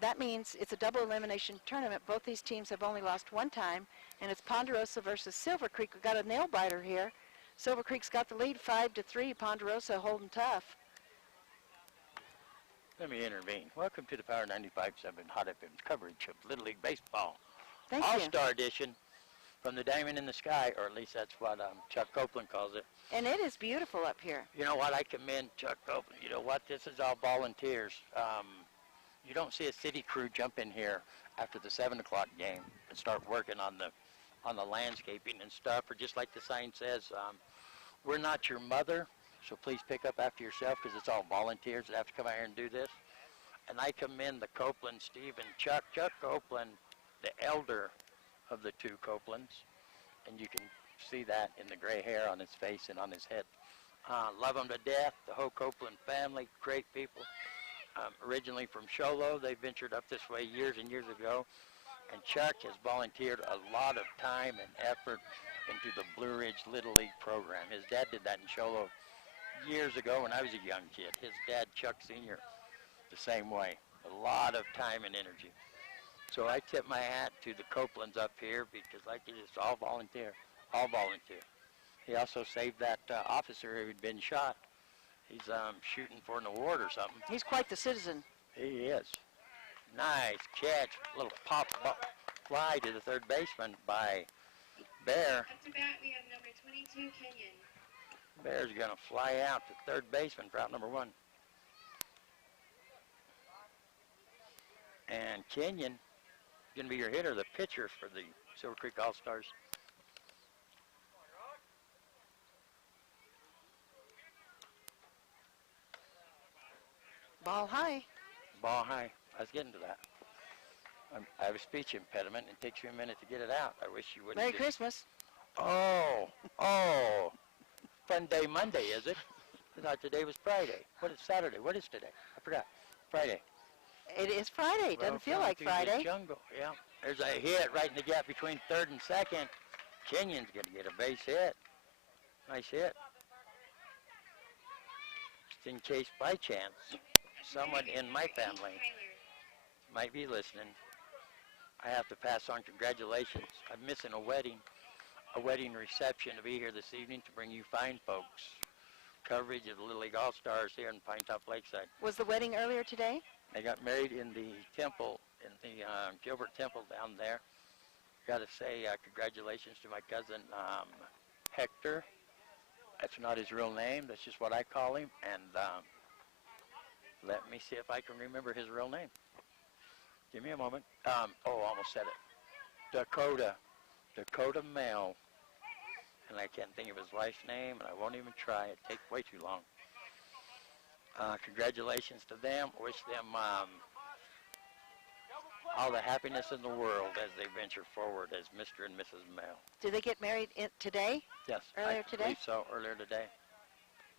that means it's a double elimination tournament. Both these teams have only lost 1 time, and it's Ponderosa versus Silvercreek. We've got a nail-biter here. Silvercreek's got the lead 5-3. Ponderosa holding tough. Let me intervene. Welcome to the Power 95.7 Hot FM coverage of Little League Baseball. Thank you. All-Star edition. From the diamond in the sky, or at least that's what Chuck Copeland calls it. And it is beautiful up here. You know what? I commend Chuck Copeland. You know what? This is all volunteers. You don't see a city crew jump in here after the 7 o'clock game and start working on the landscaping and stuff, or just like the sign says, we're not your mother, so please pick up after yourself, because it's all volunteers that have to come out here and do this. And I commend the Copeland, Steve and Chuck Copeland, the elder of the two Copelands, and you can see that in the gray hair on his face and on his head. Love them to death, the whole Copeland family, great people. Originally from Sholo, they ventured up this way years and years ago, and Chuck has volunteered a lot of time and effort into the Blue Ridge Little League program. His dad did that in Sholo years ago when I was a young kid. His dad, Chuck Sr., the same way. A lot of time and energy. So I tip my hat to the Copelands up here, because like it is all volunteer. All volunteer. He also saved that officer who had been shot. He's shooting for an award or something. He's quite the citizen. He is. Nice catch. Little pop fly to the third baseman by Bear. Up to bat, we have number 22, Kenyon. Bear's going to fly out to third baseman for out number 1. And Kenyon going to be your hitter, the pitcher for the Silvercreek Allstars. Ball high. Ball high. I was getting to that. I have a speech impediment, and it takes me a minute to get it out. I wish you wouldn't. Merry just... Christmas. Oh. Fun day Monday, is it? I thought today was Friday. What is Saturday? What is today? I forgot. Friday. It is Friday. Doesn't feel like Welcome to the Friday. Jungle. Yeah. There's a hit right in the gap between third and second. Kenyon's going to get a base hit. Nice hit. Just in case by chance someone in my family might be listening, I have to pass on congratulations. I'm missing a wedding reception to be here this evening to bring you fine folks coverage of the Little League All-Stars here in Pinetop Lakeside. Was the wedding earlier today? They got married in the temple, in the Gilbert Temple down there. Got to say congratulations to my cousin Hector. That's not his real name. That's just what I call him. And let me see if I can remember his real name. Give me a moment. Almost said it. Dakota Mel. And I can't think of his wife's name, and I won't even try. It takes way too long. Congratulations to them. Wish them all the happiness in the world as they venture forward as Mr. and Mrs. Mel. Did they get married today? Yes. Earlier today? I believe so, earlier today.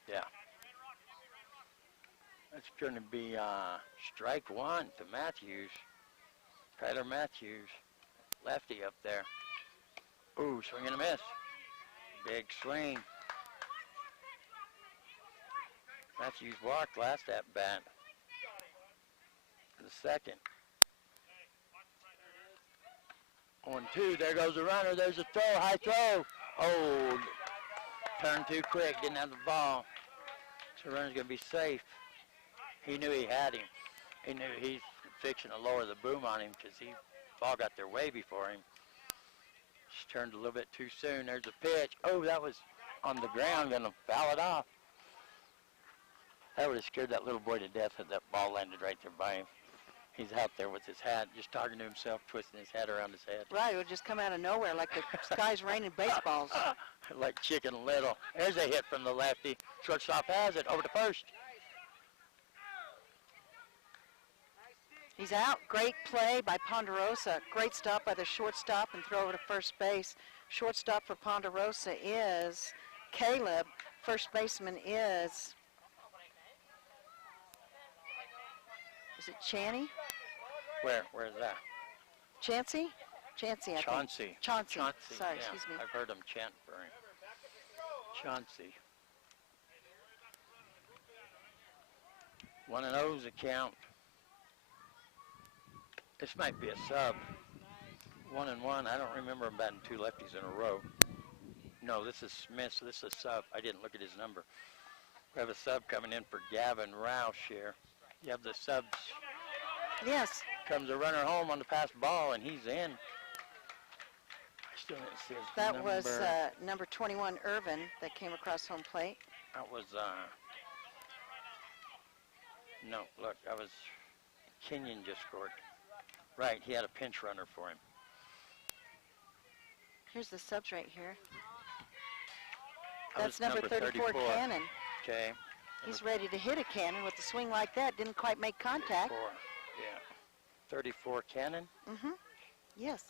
Yeah. It's going to be strike one to Matthews. Tyler Matthews, lefty up there. Ooh, swing and a miss. Big swing. Matthews walked last at bat. The second. 1-2, there goes the runner. There's a throw, high throw. Oh, turned too quick, didn't have the ball. So the runner's going to be safe. He knew he had him. He knew he's fixing to lower the boom on him because he ball got there way before him. Just turned a little bit too soon. There's a pitch. Oh, that was on the ground, going to foul it off. That would have scared that little boy to death had that ball landed right there by him. He's out there with his hat, just talking to himself, twisting his hat around his head. Right, it would just come out of nowhere like the sky's raining baseballs. Like Chicken Little. There's a hit from the lefty. Shortstop has it. Over to first. He's out. Great play by Ponderosa. Great stop by the shortstop and throw over to first base. Shortstop for Ponderosa is Caleb. First baseman is it Chaney? Where's that? Chancey? Chancey, I think. Chauncey. Chauncey. Sorry, yeah. excuse me. I've heard him chant for him. Chauncey. 1-0's a count. This might be a sub. 1-1. I don't remember him batting two lefties in a row. No, this is Smith. So this is a sub. I didn't look at his number. We have a sub coming in for Gavin Roush here. You have the subs. Yes. Comes a runner home on the pass ball, and he's in. I still didn't see his That number. was number 21, Irvin, that came across home plate. That was, no, look, that was Kenyon just scored. Right, he had a pinch runner for him. Here's the subs right here. That That's was number 34, Cannon. Okay. He's ready to hit a cannon with a swing like that. Didn't quite make contact. 34, yeah. 34 Cannon. Mm-hmm. Yes.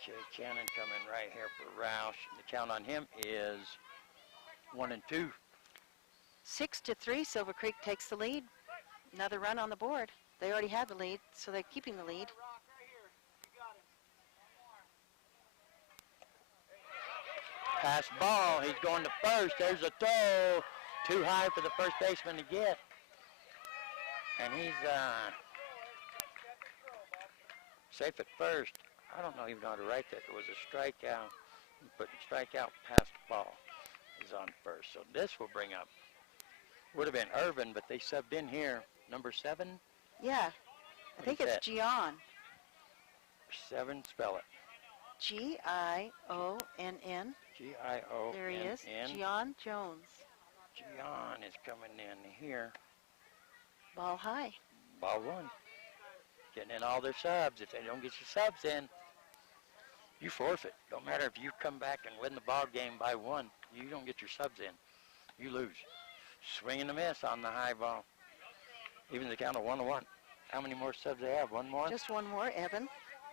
Okay, Cannon coming right here for Roush. The count on him is 1-2. 6-3, Silvercreek takes the lead. Another run on the board. They already had the lead, so they're keeping the lead. Pass ball, he's going to first. There's a throw. Too high for the first baseman to get. And he's safe at first. I don't even know how to write that. It was a strikeout. Putting strikeout past ball is on first. So this will bring up, would have been Irvin, but they subbed in here. Number 7? Yeah. I think it's Gian. 7, spell it. G-I-O-N-N. G-I-O-N-N. There he is. Gian Jones. Gian is coming in here. Ball high. Ball 1. Getting in all their subs. If they don't get your subs in, you forfeit. Don't matter if you come back and win the ball game by 1. You don't get your subs in, you lose. Swing and a miss on the high ball. Even the count of 1-1. How many more subs they have? One more? Just one more, Evan.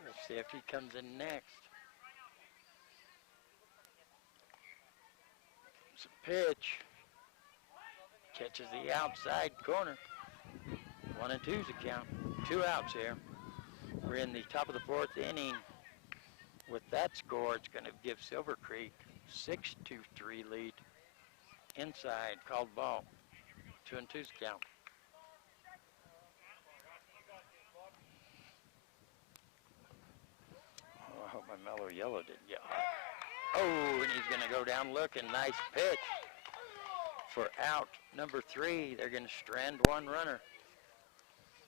Let's see if he comes in next. It's a pitch. Catches the outside corner. 1-2's the count. 2 outs here. We're in the top of the 4th inning. With that score, it's going to give Silvercreek 6-3 lead. Inside, called ball. 2-2's the count. Oh, I hope my mellow yellow didn't get hot. Oh, and he's going to go down looking. Nice pitch for out number 3. They're going to strand one runner.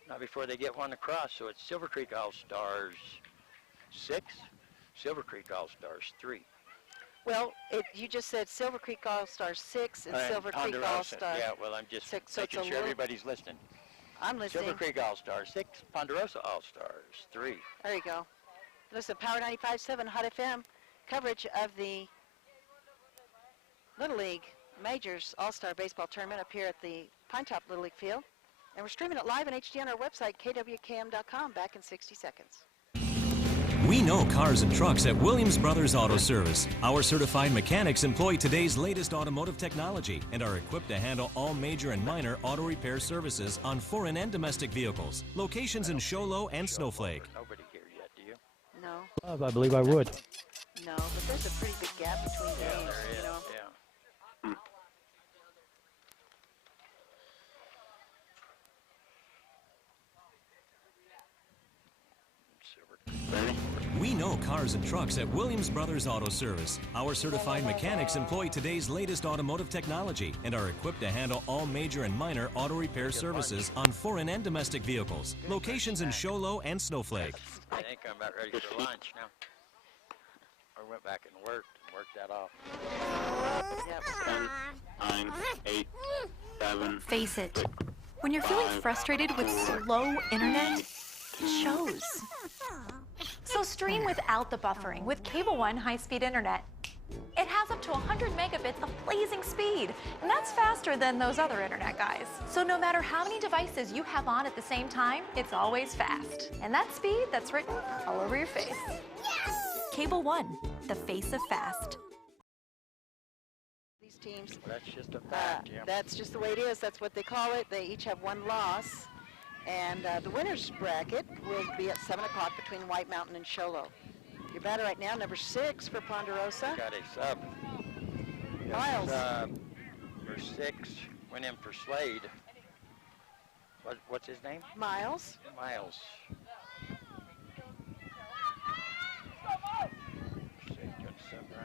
Not before they get one across. So it's Silvercreek Allstars 6, Silvercreek Allstars 3. Well, you just said Silvercreek All-Stars 6 and Silvercreek Ponderosa. All-Stars. Yeah, well, I'm just 6, so making it's a sure little- everybody's listening. I'm listening. Silvercreek All-Stars 6, Ponderosa All-Stars 3. There you go. Listen, Power 95.7 Hot FM coverage of the Little League Majors All-Star Baseball Tournament up here at the Pinetop Little League Field. And we're streaming it live in HD on our website, kwkm.com, back in 60 seconds. We know cars and trucks at Williams Brothers Auto Service. Our certified mechanics employ today's latest automotive technology and are equipped to handle all major and minor auto repair services on foreign and domestic vehicles. Locations in Show Low and Snowflake. Nobody here yet, do you? No, I believe I would. no, but there's a pretty big gap between Yeah, games, there is, you know. yeah. We know cars and trucks at Williams Brothers Auto Service. Our certified mechanics employ today's latest automotive technology and are equipped to handle all major and minor auto repair services on foreign and domestic vehicles. Locations in Show Low and Snowflake. I think I'm about ready for lunch now. I went back and worked that off. Yep. 10, 9, 8, 7. Face it. When you're feeling frustrated with slow internet, it shows. So stream without the buffering with Cable One high-speed internet. It has up to 100 megabits of blazing speed, and that's faster than those other internet guys. So no matter how many devices you have on at the same time, it's always fast. And that speed, that's written all over your face. Cable One, the face of fast. These teams, That's just a fact, yeah. that's just the way it is. That's what they call it. They each have one loss. And the winner's bracket will be at 7 o'clock between White Mountain and Show Low. Your batter right now, number 6 for Ponderosa. Got a sub. Miles. Number 6 went in for Slade. What's his name? Miles. Miles.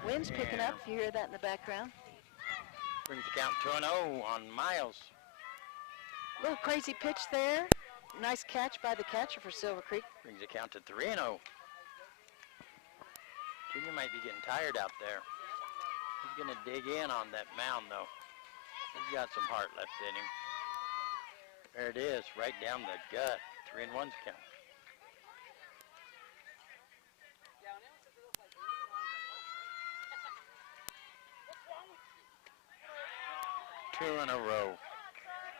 Wind's picking up. You hear that in the background. Brings the count 2-0 on Miles. Little crazy pitch there. Nice catch by the catcher for Silvercreek. Brings the count to 3-0. Junior might be getting tired out there. He's going to dig in on that mound, though. He's got some heart left in him. There it is, right down the gut. 3-1's count. Two in a row.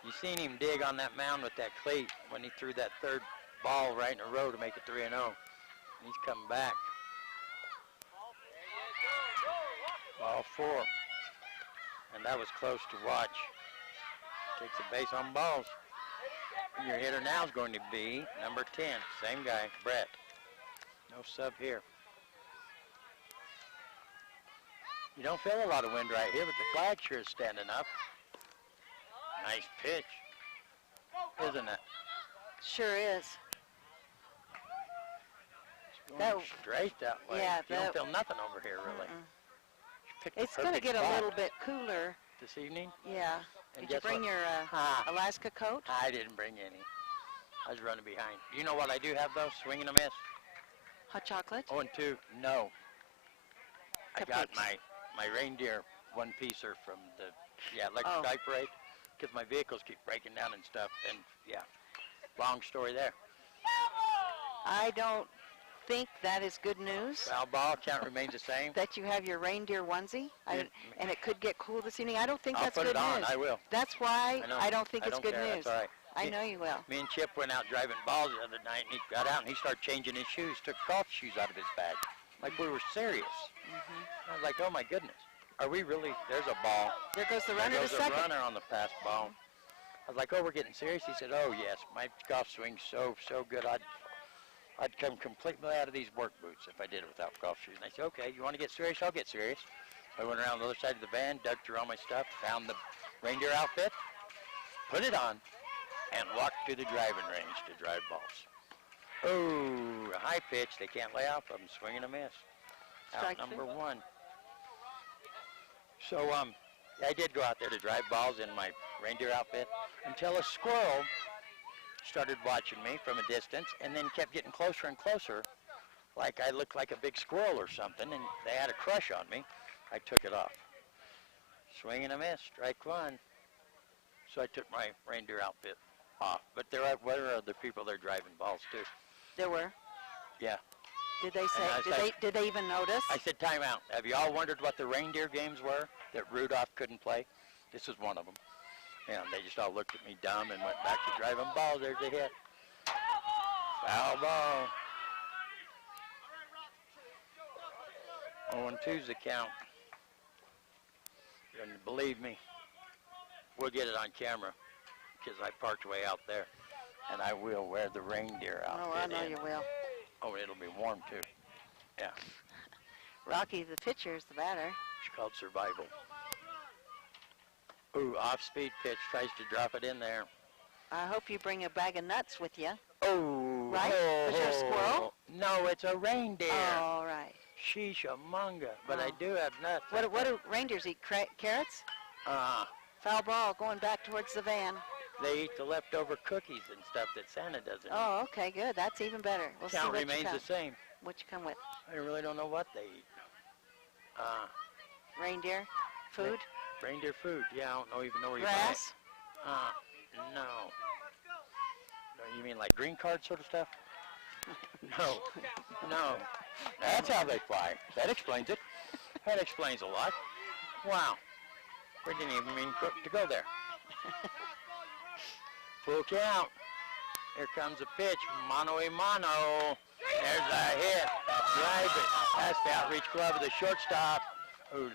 You seen him dig on that mound with that cleat when he threw that third ball right in a row to make it 3-0. He's coming back. Ball 4. And that was close to watch. Takes a base on balls. Your hitter now is going to be number 10. Same guy, Brett. No sub here. You don't feel a lot of wind right here, but the flag sure is standing up. Nice pitch, isn't it? Sure is. It's going straight that way. Yeah, you don't feel nothing over here, really. You picked the It's going to perfect get a spot little bit cooler. this evening. Yeah. And Did you guess bring what? your Alaska coat? I didn't bring any. I was running behind. You know what I do have, though? Swing and a miss. Hot chocolate? Oh, and 2, no. I got Cupcakes. my reindeer one-piecer from the electric Oh. eye parade, because my vehicles keep breaking down and stuff, and yeah, long story there. I don't think that is good news. Foul ball, count remains the same. That you have your reindeer onesie, and it could get cool this evening. I don't think I'll that's put good it on, news. I will. That's why know. I don't think it's good care. news. That's all right. I know you will. Me and Chip went out driving balls the other night, and he got out and he started changing his shoes, took golf shoes out of his bag, like we were serious. I was like, oh my goodness, are we really? There's a ball. There goes the runner There to goes second. a runner on the pass ball. I was like, oh, we're getting serious. He said, oh yes, my golf swing's so good. I'd come completely out of these work boots if I did it without golf shoes. And I said, okay, you want to get serious? I'll get serious. I went around the other side of the van, dug through all my stuff, found the reindeer outfit, put it on, and walked to the driving range to drive balls. Oh, a high pitch. They can't lay off of them. Swing and a miss. Out Strike number 1. So, I did go out there to drive balls in my reindeer outfit until a squirrel started watching me from a distance and then kept getting closer and closer, like I looked like a big squirrel or something, and they had a crush on me. I took it off. Swing and a miss, strike 1. So I took my reindeer outfit off. But there were other people there driving balls too. There were. Yeah. Did they say? And I said- Did they even notice? I said, time out. Have you all wondered what the reindeer games were that Rudolph couldn't play? This is one of them. And they just all looked at me dumb and went back to driving balls. There's a hit. Foul ball. 0-2's the count. And believe me, we'll get it on camera because I parked way out there. And I will wear the reindeer outfit. Oh, I know you will. Oh, it'll be warm too. Yeah. Rocky, the pitcher, is the batter. It's called survival. Ooh, off-speed pitch, tries to drop it in there. I hope you bring a bag of nuts with you. Oh, Right? Was there a squirrel? No, it's a reindeer. All right. Sheesh-a-munga, but I Oh. do have nuts. What do reindeers eat? Carrots? Foul ball going back towards the van. They eat the leftover cookies and stuff that Santa doesn't eat. Oh, okay, good. That's even better. We'll see Count what remains you come. the same. What you come with? I really don't know what they eat. Reindeer? Food? Reindeer food. Yeah, I don't even know where you buy it. Grass? No. No, you mean like green card sort of stuff? No. That's how they fly. That explains it. That explains a lot. Wow. We didn't even mean to go there. Full count. Here comes a pitch. Mano a mano. There's a hit. Drive it. That's the outreach glove of the shortstop. Ooh,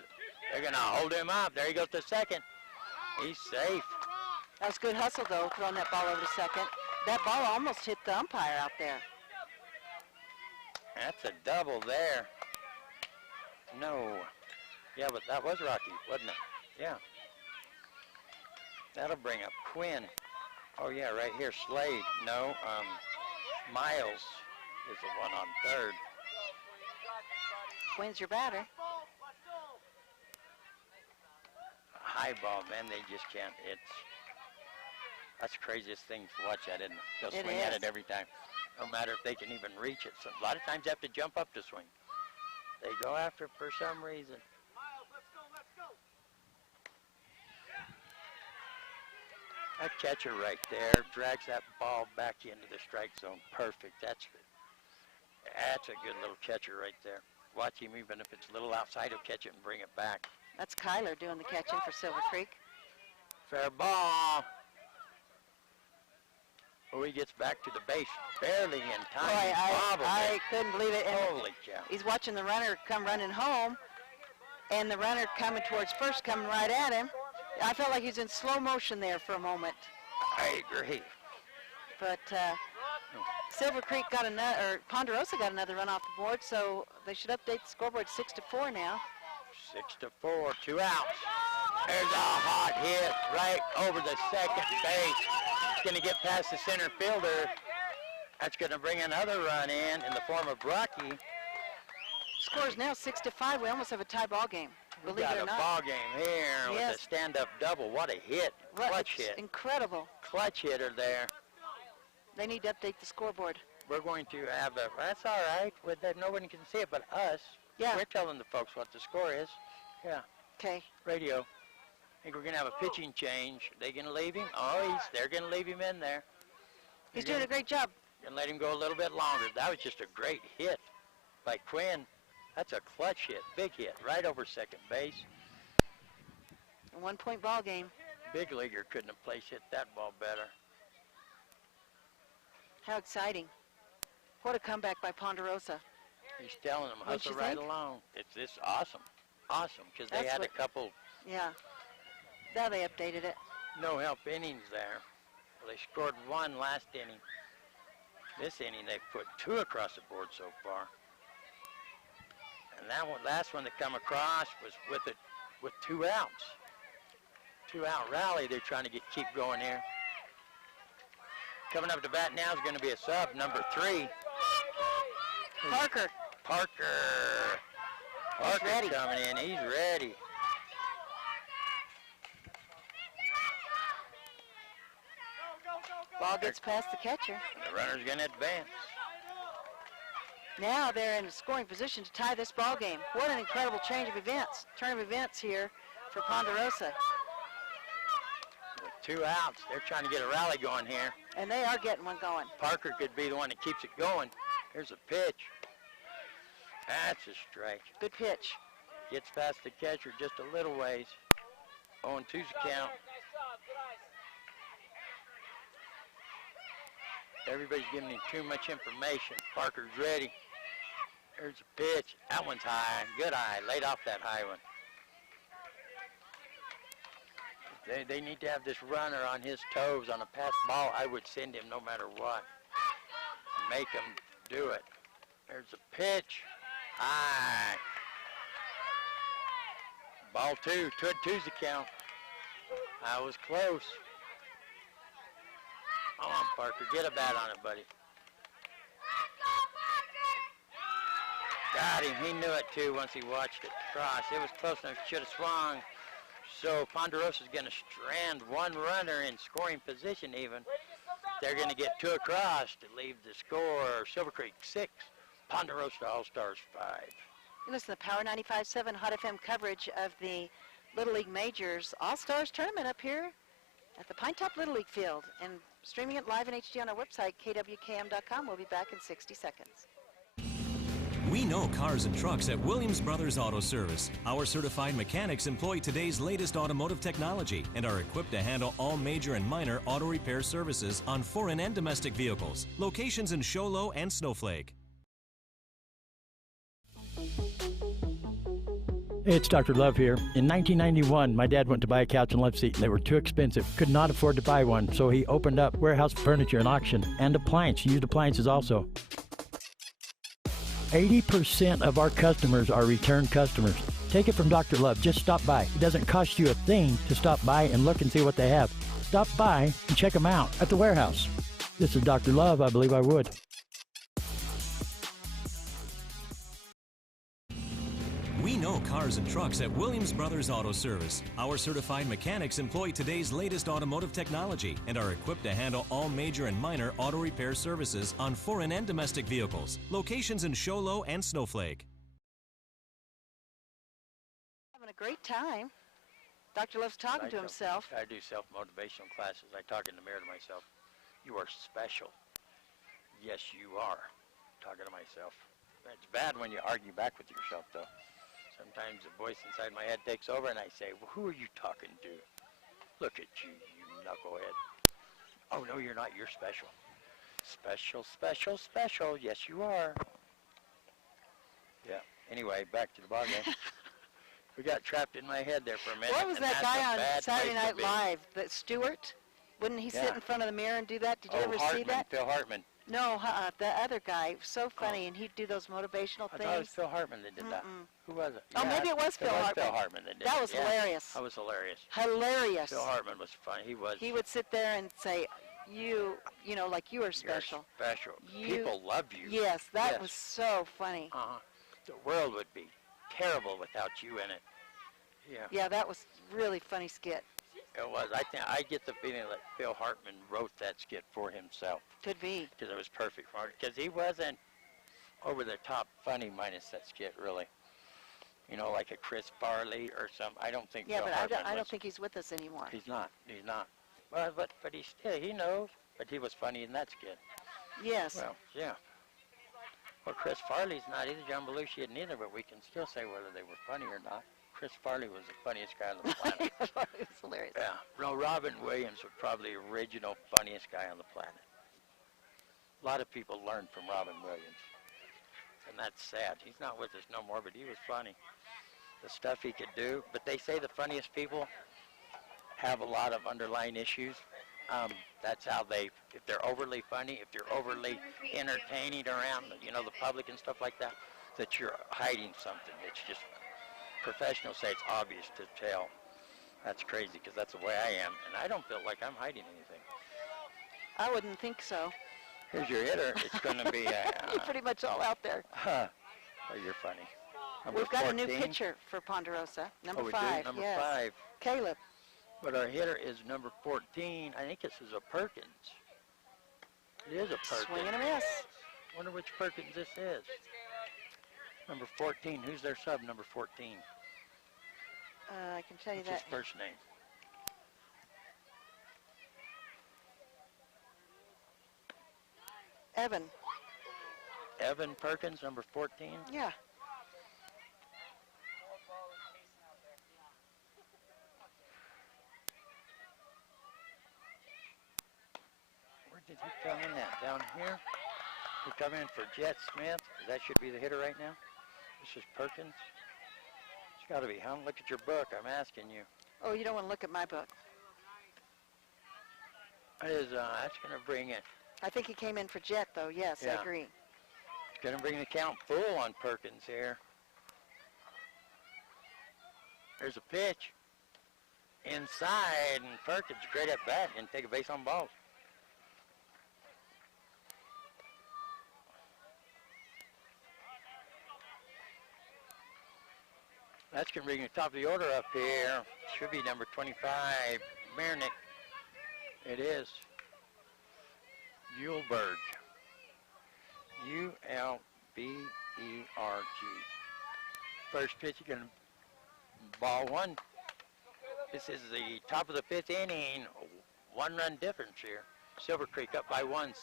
they're going to hold him up. There he goes to second. He's safe. That was good hustle, though, throwing that ball over to second. That ball almost hit the umpire out there. That's a double there. No. Yeah, but that was Rocky, wasn't it? Yeah. That'll bring up Quinn. Oh, yeah, right here, Slade. No, Miles is the one on third. Quinn's your batter. High ball, man, they just can't. That's the craziest thing to watch at, isn't it? They'll It swing at is. it every time. No matter if they can even reach it. So a lot of times they have to jump up to swing. They go after it for some reason. That catcher right there drags that ball back into the strike zone. Perfect. That's a good little catcher right there. Watch him, even if it's a little outside, he'll catch it and bring it back. That's Kyler doing the catching for Silvercreek. Fair ball. Oh, he gets back to the base barely in time. Boy, I Bobbled couldn't believe it. it. And Holy cow. he's watching the runner come running home, and the runner coming towards first, coming right at him. I felt like he was in slow motion there for a moment. I agree. But Silvercreek got another, or Ponderosa got another run off the board, so they should update the scoreboard 6-4 now. 6-4, 2 outs. There's a hot hit right over the second base. It's going to get past the center fielder. That's going to bring another run in the form of Rocky. Score is now 6-5. We almost have a tie ball game, We believe got it or a not. ball game here with Yes. a stand-up double. What a hit. Clutch It's hit. incredible. Clutch hitter there. They need to update the scoreboard. We're going to have a, that's all right, with that nobody can see it but us. Yeah. We're telling the folks what the score is. Yeah, Okay. radio. I think we're going to have a pitching change. They going to leave him? Oh, they're going to leave him in there. He's doing a great job. And let him go a little bit longer. That was just a great hit by Quinn. That's a clutch hit, big hit, right over second base. A 1-point ball game. Big leaguer couldn't have place hit that ball better. How exciting. What a comeback by Ponderosa. He's telling them, What'd hustle you right think? along. It's this awesome, awesome, because they That's had what- a couple Yeah. Now they updated it. no help innings there. Well, they scored 1 last inning. This inning they've put 2 across the board so far. And that one, last one that come across was with 2 outs. 2-out rally they're trying to keep going here. Coming up to bat now is going to be a sub, number 3. Parker. Parker ready. coming in. He's ready. Ball gets past the catcher. The runner's going to advance. Now they're in a scoring position to tie this ball game. What an incredible change of events, turn of events here for Ponderosa. With 2 outs, they're trying to get a rally going here. And they are getting one going. Parker could be the one that keeps it going. Here's a pitch. That's a strike. Good pitch. Gets past the catcher just a little ways. 0-2's the count. Everybody's giving him too much information. Parker's ready. There's a pitch. That one's high. Good eye. Laid off that high one. They need to have this runner on his toes on a pass ball. I would send him no matter what. Make him do it. There's a pitch. High. Ball 2. 2-2's the count. I was close. Come on, Parker. Get a bat on it, buddy. Got him. He knew it, too, once he watched it cross. It was close enough. Should have swung. So Ponderosa's going to strand 1 runner in scoring position even. They're going to get 2 across to leave the score. Silvercreek 6, Ponderosa Allstars 5. You listen to Power 95.7 Hot FM coverage of the Little League Majors All-Stars tournament up here at the Pinetop Little League Field, and streaming it live in HD on our website, kwkm.com. We'll be back in 60 seconds. We know cars and trucks at Williams Brothers Auto Service. Our certified mechanics employ today's latest automotive technology and are equipped to handle all major and minor auto repair services on foreign and domestic vehicles. Locations in Show Low and Snowflake. Hey, it's Dr. Love here. In 1991, my dad went to buy a couch and love seat. They were too expensive. Could not afford to buy one, so he opened up warehouse furniture and auction and appliance. Used appliances also. 80% of our customers are return customers. Take it from Dr. Love. Just stop by. It doesn't cost you a thing to stop by and look and see what they have. Stop by and check them out at the warehouse. This is Dr. Love. I believe I would. We know cars and trucks at Williams Brothers Auto Service. Our certified mechanics employ today's latest automotive technology and are equipped to handle all major and minor auto repair services on foreign and domestic vehicles. Locations in Show Low and Snowflake. Having a great time. Dr. Love's talking to himself. I do self-motivational classes. I talk in the mirror to myself. You are special. Yes, you are. Talking to myself. It's bad when you argue back with yourself, though. Sometimes the voice inside my head takes over, and I say, well, who are you talking to? Look at you, you knucklehead. Oh, no, you're not. You're special. Special, special, special. Yes, you are. Yeah. Anyway, back to the ball game. We got trapped in my head there for a minute. What was and that that's guy a on bad Saturday place to Night be. Live, that Stewart? Wouldn't he sit Yeah. in front of the mirror and do that? Did you ever Hartman, see that? Phil Hartman. No, the other guy. So funny, and he'd do those motivational I thought it was things. Phil Hartman that did that. Who was it? Oh, maybe it was Phil Hartman. Phil Hartman that did That it. was Yeah. hilarious. That was hilarious. Hilarious. Phil Hartman was funny. He was. He would sit there and say, you know, like you are special. You're special. You- People love you. Yes, that Yes. was so funny. Uh-huh. The world would be terrible without you in it. Yeah. Yeah, that was really funny skit. It was. I get the feeling that Phil Hartman wrote that skit for himself Could be. because it was perfect for him. Because he wasn't over the top funny minus that skit, really. You know, like a Chris Farley or some. I don't think Yeah, Phil but Hartman I don't was. think he's with us anymore. He's not. He's not. Well, but he knows. But he was funny in that skit. Yes. Well, yeah. Well, Chris Farley's not either. John Belushi isn't either, but we can still say whether they were funny or not. Chris Farley was the funniest guy on the planet. It was hilarious. Yeah. No, Robin Williams was probably the original funniest guy on the planet. A lot of people learned from Robin Williams. And that's sad. He's not with us no more, but he was funny. The stuff he could do. But they say the funniest people have a lot of underlying issues. That's how if they're overly funny, if you're overly entertaining around, the public and stuff like that, that you're hiding something. It's just, professionals say it's obvious to tell. That's crazy because that's the way I am, and I don't feel like I'm hiding anything. I wouldn't think so. Here's your hitter. It's going to be You're pretty much all out there. oh, you're funny. Number We've got a new 14. pitcher for Ponderosa, number we 5. do? Number yes. 5. Caleb. But our hitter is number 14. I think this is a Perkins. It is a Perkins. Swing and a miss. Wonder which Perkins this is. Number 14. Who's their sub, number 14? I can tell you What's that. his first name? Evan. Evan Perkins, number 14. Yeah. Where did he come in at? Down here? He come in for Jet Smith. That should be the hitter right now. This is Perkins. It's got to be, huh? Look at your book. I'm asking you. Oh, you don't want to look at my book. That's going to bring it. I think he came in for Jet, though. Yes, Yeah. I agree. It's going to bring the count full on Perkins here. There's a pitch. Inside, and Perkins, great at bat, and take a base on balls. That's going to bring the top of the order up here. Should be number 25, Mernick. It is. Uhlberg. U-L-B-E-R-G. First pitch, you're going to ball 1. This is the top of the 5th inning. 1-run difference here. Silvercreek up by 1, 6-5.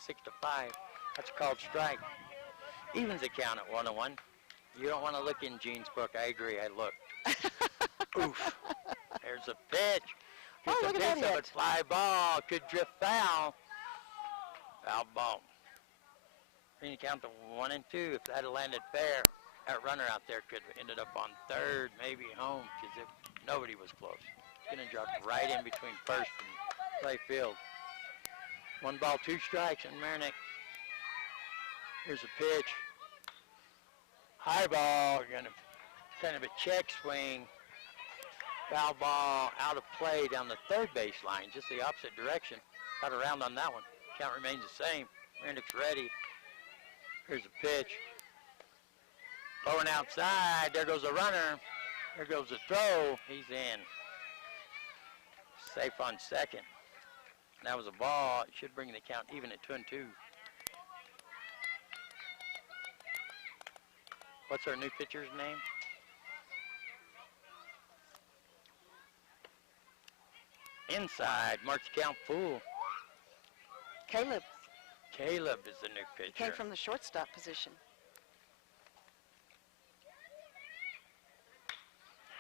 That's called strike. Evens the count at 1-1. You don't want to look in Gene's book. I agree. I looked. Oof. There's a pitch. Oh, look at that Piece of hit. it. Fly ball. Could drift foul. Foul ball. Then you count to 1 and 2. If that had landed fair, that runner out there could have ended up on third, maybe home, because if nobody was close. It's going to drop right in between first and right field. 1 ball, 2 strikes, and Mernick. Here's a pitch. High ball, going to kind of a check swing. Foul ball out of play down the third base line, just the opposite direction. Got around on that one. Count remains the same. Mernick's ready. Here's a pitch. Going outside. There goes a runner. There goes the throw. He's in. Safe on second. That was a ball. It should bring the count even at 2 and 2. What's our new pitcher's name? inside, marks the count full. Caleb Caleb is the new pitcher. came from the shortstop position.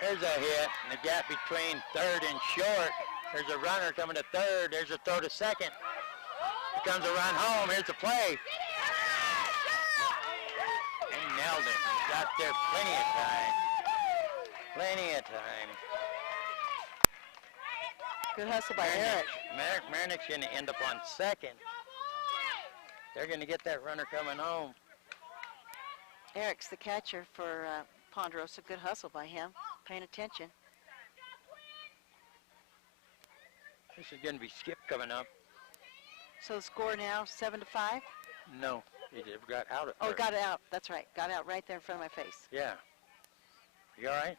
There's a hit, and the gap between third and short. There's a runner coming to third. There's a throw to second. Here comes a run home. Here's the play. And nailed him. Got there plenty of time. Plenty of time. Good hustle by Eric. Marinick's going to end up on second. They're going to get that runner coming home. Eric's the catcher for Ponderosa. Good hustle by him. Paying attention. This is going to be Skip coming up. So the score now 7-5. No, he got out of Oh, third. got it out. That's right. Got out right there in front of my face. Yeah. You all right?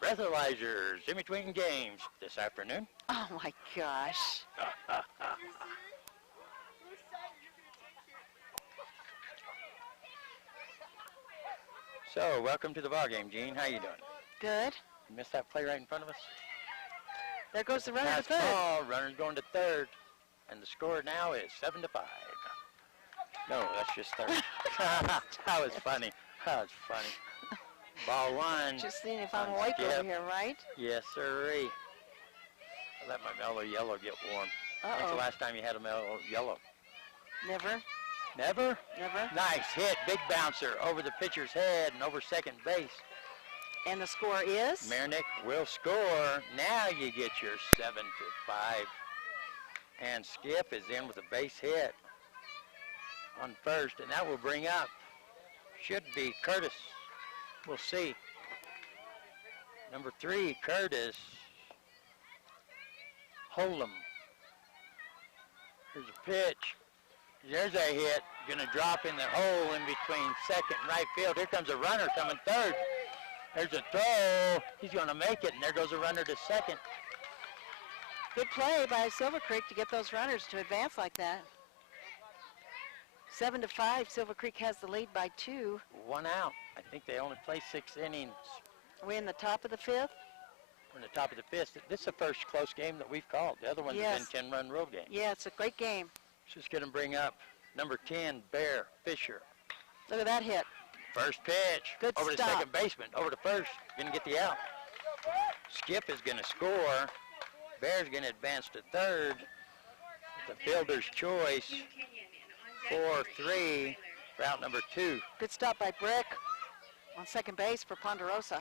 Breathalyzers in between games this afternoon. Oh my gosh. So, welcome to the ball game, Gene. How you doing? Good. You missed that play right in front of us? There goes the runner to Pass third. ball, runner's going to third, and the score now is 7-5. No, that's just third. That was funny. That was funny. Ball one. Just seeing if I'm on awake Skip. over here, right? Yes, sirree. I let my mellow yellow get warm. When's the Uh-oh. last time you had a mellow yellow? Never. Never? Never. Nice hit, big bouncer over the pitcher's head and over second base. And the score is? Marinick will score. Now you get your 7-5. And Skip is in with a base hit on first, and that will bring up, should be Curtis. We'll see. Number 3, Curtis. Holem. Here's a pitch. There's a hit. Going to drop in the hole in between second and right field. Here comes a runner coming third. There's a throw. He's going to make it, and there goes a runner to second. Good play by Silvercreek to get those runners to advance like that. 7-5. Silvercreek has the lead by 2. 1 out. I think they only play 6 innings. Are we in the top of the 5th? We're in the top of the 5th. This is the first close game that we've called. The other ones Yes. have been 10-run road games. Yeah, it's a great game. Just going to bring up number 10, Bear Fisher. Look at that hit. First pitch. Good over stop. to second baseman. Over to first. Going to get the out. Skip is going to score. Bear's going to advance to third. The fielder's choice. 4-3 for out number 2. Good stop by Brick on second base for Ponderosa.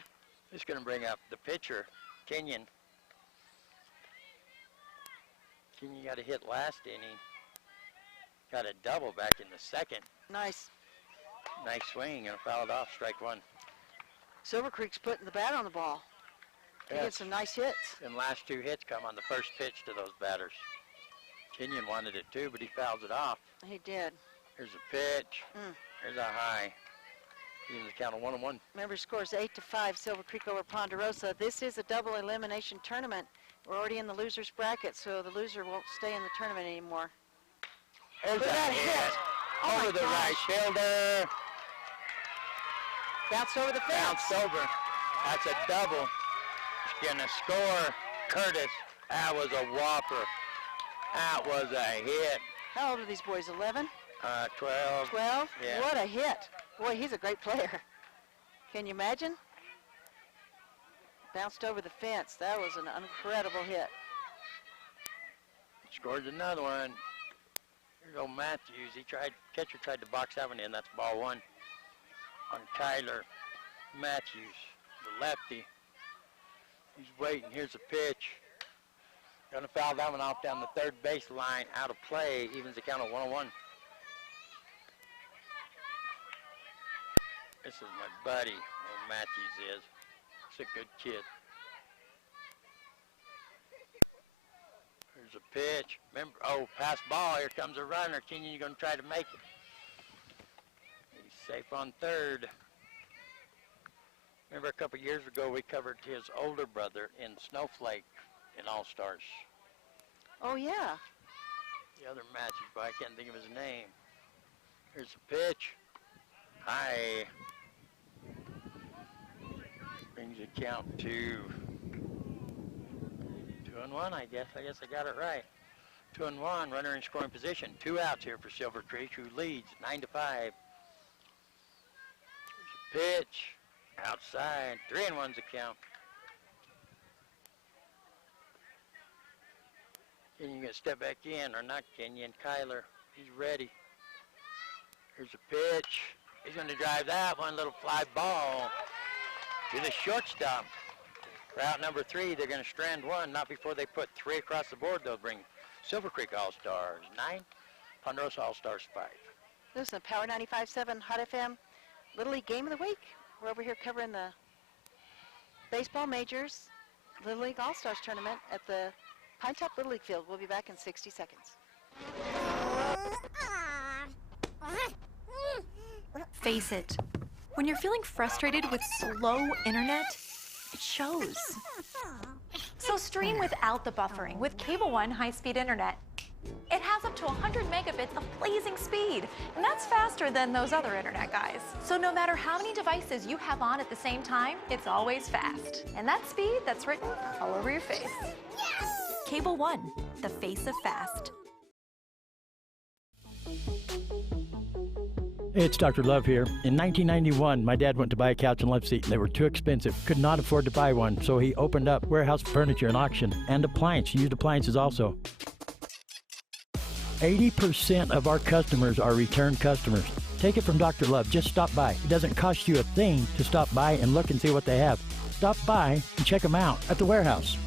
This is going to bring up the pitcher, Kenyon. Kenyon got a hit last inning. Got a double back in the second. Nice. Nice swing, and fouled off, strike 1. Silvercreek's putting the bat on the ball. He Yes. gets some nice hits. And last 2 hits come on the first pitch to those batters. Kenyon wanted it too, but he fouls it off. He did. Here's a pitch. Mm. Here's a high. Even the count of 1-1. Remember, scores 8-5. Silvercreek over Ponderosa. This is a double elimination tournament. We're already in the losers bracket, so the loser won't stay in the tournament anymore. There's Look a at that hit. hit. Oh Over my the right gosh. fielder. Bounced over the fence. Bounced over. That's a double. He's gonna score. Curtis. That was a whopper. That was a hit. How old are these boys? 11? 12. 12? Yeah. What a hit. Boy, he's a great player. Can you imagine? Bounced over the fence. That was an incredible hit. Scores another one. Here's old Matthews. Catcher tried to box that one in. That's ball 1 on Tyler Matthews, the lefty. He's waiting. Here's a pitch. Gonna foul that one off down the third base line. Out of play. Evens the count of 1-1. This is my buddy, old Matthews is. He's a good kid. Here's a pitch. Remember, pass ball. Here comes a runner. Kenyon, you're going to try to make it. He's safe on third. Remember a couple years ago we covered his older brother in Snowflake in Allstars. Oh, yeah. The other Matthews, but I can't think of his name. Here's a pitch. High. Brings the count to 2-1, I guess. I got it right. 2-1, runner in scoring position. 2 outs here for Silvercreek, who leads 9-5. Pitch, outside, 3-1's the count. Can you get step back in or not, Kenyon? Kyler, he's ready. Here's a pitch. He's going to drive that one, little fly ball to the shortstop. Route number 3, they're going to strand 1. Not before they put 3 across the board. They'll bring Silvercreek Allstars 9, Ponderosa Allstars 5. This is the Power 95.7 Hot FM Little League Game of the Week. We're over here covering the baseball majors Little League All-Stars tournament at the Pinetop Little League Field. We'll be back in 60 seconds. Face it, when you're feeling frustrated with slow internet, it shows. So stream without the buffering with Cable One high-speed internet. It has up to 100 megabits of blazing speed, and that's faster than those other internet guys. So no matter how many devices you have on at the same time, it's always fast. And that speed, that's written all over your face. Cable One, the face of fast. Hey, it's Dr. Love here. In 1991, my dad went to buy a couch and love seat. They were too expensive. Could not afford to buy one, so he opened up warehouse furniture and auction and appliance. Used appliances also. 80% of our customers are return customers. Take it from Dr. Love. Just stop by. It doesn't cost you a thing to stop by and look and see what they have. Stop by and check them out at the warehouse.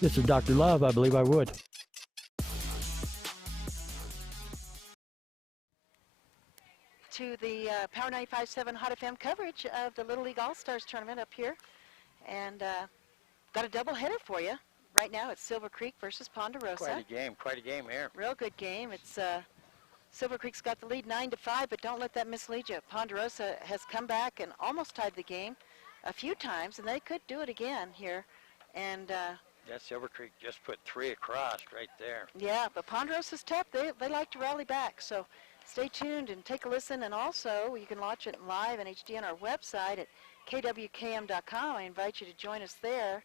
This is Dr. Love. I believe I would. To the Power 95.7 Hot FM coverage of the Little League All-Stars tournament up here. And got a doubleheader for you. Right now it's Silvercreek versus Ponderosa. Quite a game here. Real good game. It's Silvercreek's got the lead 9-5, but don't let that mislead you. Ponderosa has come back and almost tied the game a few times, and they could do it again here. And yeah, Silvercreek just put 3 across right there. yeah, but Ponderosa's tough. They like to rally back. So stay tuned and take a listen. And also, you can watch it live in HD on our website at kwkm.com. I invite you to join us there.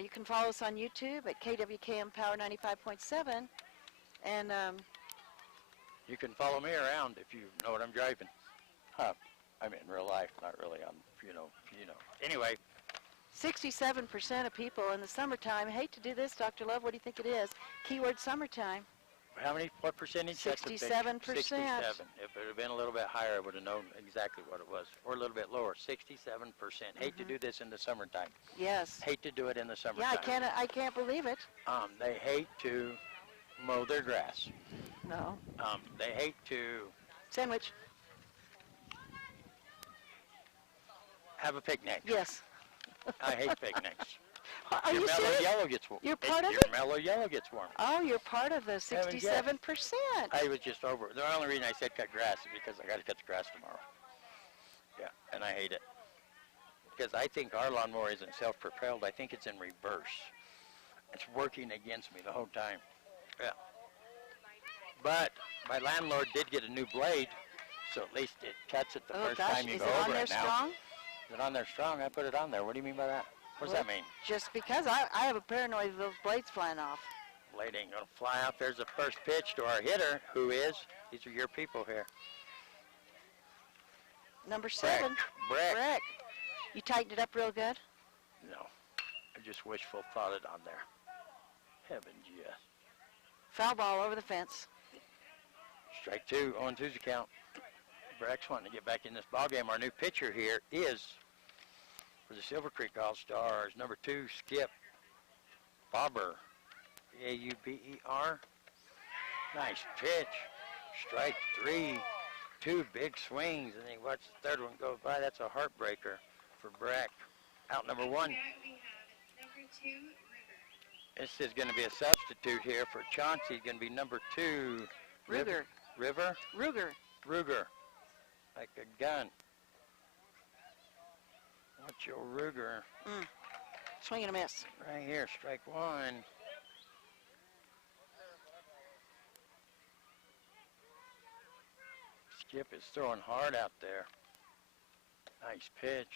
You can follow us on YouTube at KWKM Power 95.7. And you can follow me around if you know what I'm driving. I mean, in real life, not really on, you know. Anyway. 67% of people in the summertime, I hate to do this, Dr. Love, what do you think it is? Keyword summertime. How many, what percentage? 67%. 67. If it had been a little bit higher, I would have known exactly what it was. Or a little bit lower, 67%. Hate to do this in the summertime. Yes. Hate to do it in the summertime. Yeah, I can't believe it. They hate to mow their grass. No. They hate to Sandwich. have a picnic. Yes. I hate picnics. Are your you mellow serious? yellow gets warm. You're part of your it? mellow yellow gets warm. Oh, you're part of the 67%. I was just over. The only reason I said cut grass is because I got to cut the grass tomorrow. Yeah, and I hate it. Because I think our lawnmower isn't self-propelled. I think it's in reverse. It's working against me the whole time. Yeah. But my landlord did get a new blade, so at least it cuts it the first time you go over it now. Is it on there strong? Is it on there strong? I put it on there. What do you mean by that? What does that mean? Just because I have a paranoid of those blades flying off. Blade ain't gonna fly off. There's the first pitch to our hitter, who is, these are your people here. Number 7. Breck. You tightened it up real good? No, I just wishful thought it on there. Heavens, yes. Foul ball over the fence. Strike 2, 0-2's the count. Breck's wanting to get back in this ballgame. Our new pitcher here is, for the Silvercreek All-Stars, number 2, Skip Bauber. A-U-B-E-R. Nice pitch. Strike 3. 2 big swings, and he watched the third one go by. That's a heartbreaker for Breck. Out number 1. We have number 2, River. This is going to be a substitute here for Chauncey. Going to be number 2. Ruger. River? Ruger. Like a gun. What's your Ruger? Swing and a miss. Right here, strike 1. Skip is throwing hard out there. Nice pitch.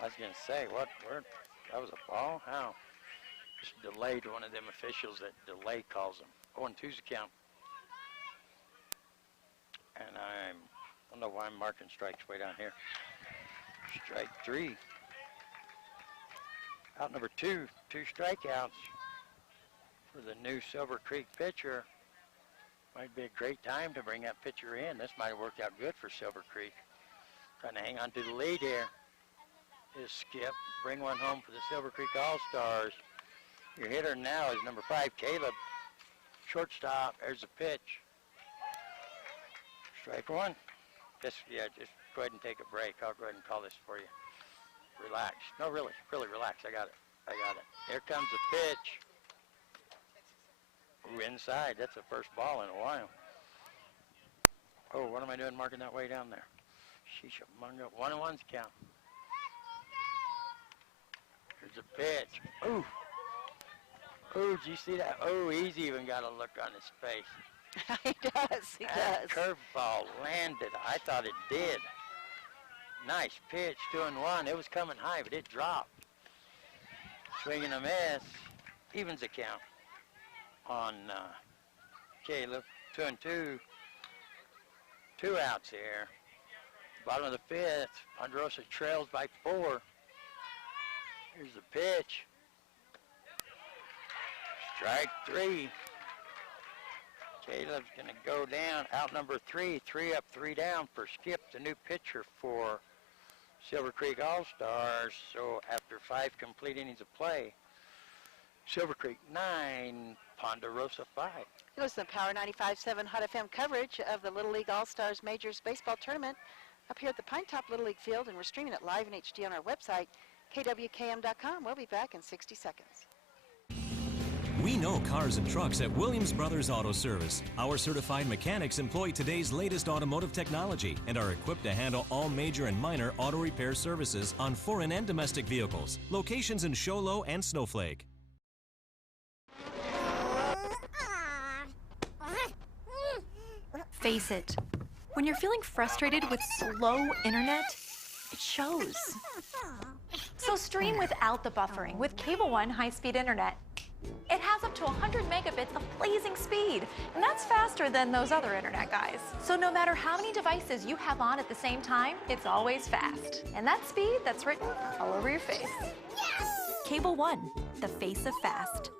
I was going to say, where, that was a ball? How? Just delayed one of them officials that delay calls them. 0-2's the count. And I don't know why I'm marking strikes way down here. Strike 3. Out number 2, 2 strikeouts for the new Silvercreek pitcher. Might be a great time to bring that pitcher in. This might have worked out good for Silvercreek. Trying to hang on to the lead here is Skip. Bring one home for the Silvercreek Allstars. Your hitter now is number 5, Caleb. Shortstop, there's a pitch. Strike 1. Just go ahead and take a break. I'll go ahead and call this for you. Relax. No, really relax. I got it. Here comes the pitch. Ooh, inside. That's the first ball in a while. Oh, what am I doing marking that way down there? Sheesh, 1-1's count. Here's a pitch. Ooh. Ooh, did you see that? Oh, he's even got a look on his face. He does. That curveball landed. I thought it did. Nice pitch, 2-1. It was coming high, but it dropped. Swing and a miss. Evens the count on Caleb. 2-2. 2 outs here. Bottom of the 5th. Ponderosa trails by 4. Here's the pitch. Strike 3. Caleb's going to go down. Out number 3. 3 up, 3 down for Skip, the new pitcher for Silvercreek Allstars. So after 5 complete innings of play, Silvercreek 9, Ponderosa 5. It was the Power 95.7 Hot FM coverage of the Little League All-Stars Majors Baseball Tournament up here at the Pinetop Little League Field, and we're streaming it live in HD on our website, kwkm.com. We'll be back in 60 seconds. We know cars and trucks at Williams Brothers Auto Service. Our certified mechanics employ today's latest automotive technology and are equipped to handle all major and minor auto repair services on foreign and domestic vehicles. Locations in Show Low and Snowflake. Face it, when you're feeling frustrated with slow internet, it shows. So stream without the buffering with Cable One high-speed internet. It has up to 100 megabits of blazing speed, and that's faster than those other internet guys. So no matter how many devices you have on at the same time, it's always fast. And that speed, that's written all over your face. Cable One, the face of fast.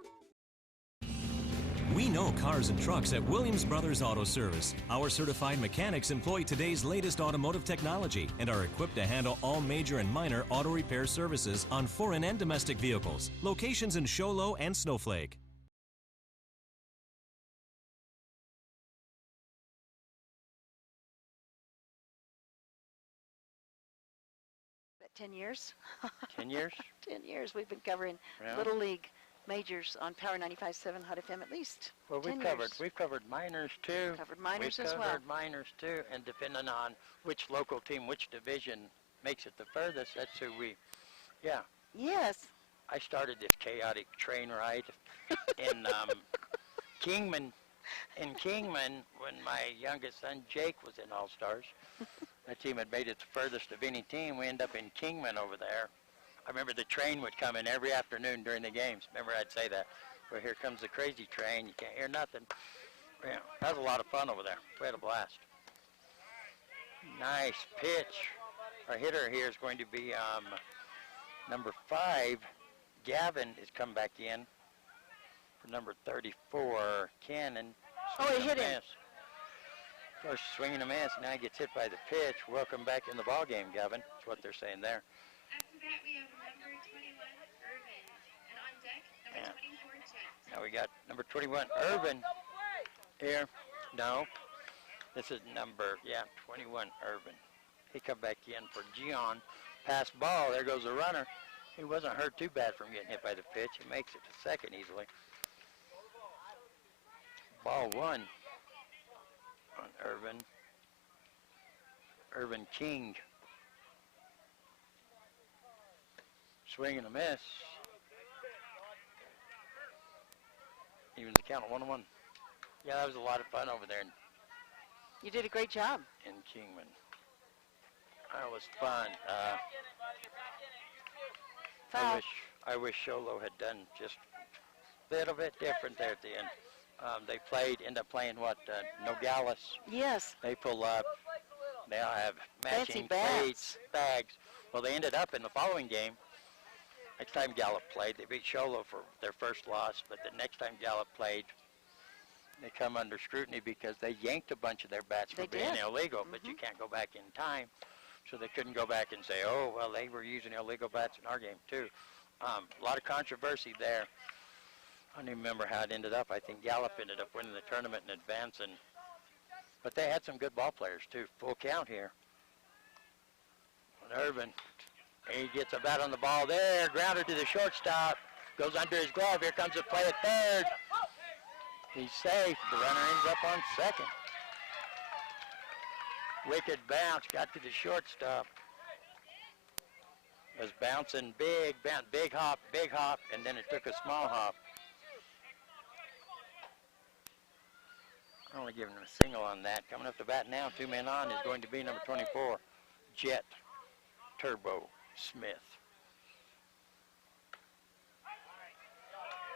We know cars and trucks at Williams Brothers Auto Service. Our certified mechanics employ today's latest automotive technology and are equipped to handle all major and minor auto repair services on foreign and domestic vehicles. Locations in Show Low and Snowflake. About 10 years. 10 years? 10 years we've been covering Yeah. Little League Majors on Power 95.7 Hot FM at least. Well, 10 we've covered minors too. Covered minors we've as well. covered minors too, and depending on which local team, which division makes it the furthest, that's who we, yeah. Yes. I started this chaotic train ride in Kingman. In Kingman, when my youngest son Jake was in All-Stars, that team had made it the furthest of any team. We ended up in Kingman over there. I remember the train would come in every afternoon during the games. Remember I'd say that. Well, here comes the crazy train. You can't hear nothing. Yeah, that was a lot of fun over there. We had a blast. Nice pitch. Our hitter here is going to be number 5. Gavin has come back in for number 34. Cannon. Oh, he hit him. Miss. Of course, swinging a miss. Now he gets hit by the pitch. Welcome back in the ball game, Gavin. That's what they're saying there. After that, we have number 21, Irvin. And on deck, number 24, Jet. Now we got number 21, Irvin here. No, this is number, 21, Irvin. He come back in for Gion. Pass ball, there goes the runner. He wasn't hurt too bad from getting hit by the pitch. He makes it to second easily. Ball 1 on Irvin. Irvin King. Swing and a miss. Even the count of 1-1. Yeah, that was a lot of fun over there You did a great job. in Kingman. That was fun. Foul. I wish Sholo had done just Little bit different there at the end. They end up playing what? Nogales. Yes. They pull up. They all have Fancy matching bats. bags. Well, they ended up in the following game. Next time Gallup played, they beat Sholo for their first loss. But the next time Gallup played, they come under scrutiny because they yanked a bunch of their bats for They being did. illegal. But you can't go back in time. So they couldn't go back and say, oh, well, they were using illegal bats in our game, too. A lot of controversy there. I don't even remember how it ended up. I think Gallup ended up winning the tournament and advancing. But they had some good ball players, too. Full count here. And Irvin, he gets a bat on the ball there. Grounder to the shortstop. Goes under his glove. Here comes the play at third. He's safe. The runner ends up on second. Wicked bounce, got to the shortstop. Was bouncing big hop, and then it took a small hop. Only giving him a single on that. Coming up to bat now, 2 men on, is going to be number 24, Jet Turbo Smith.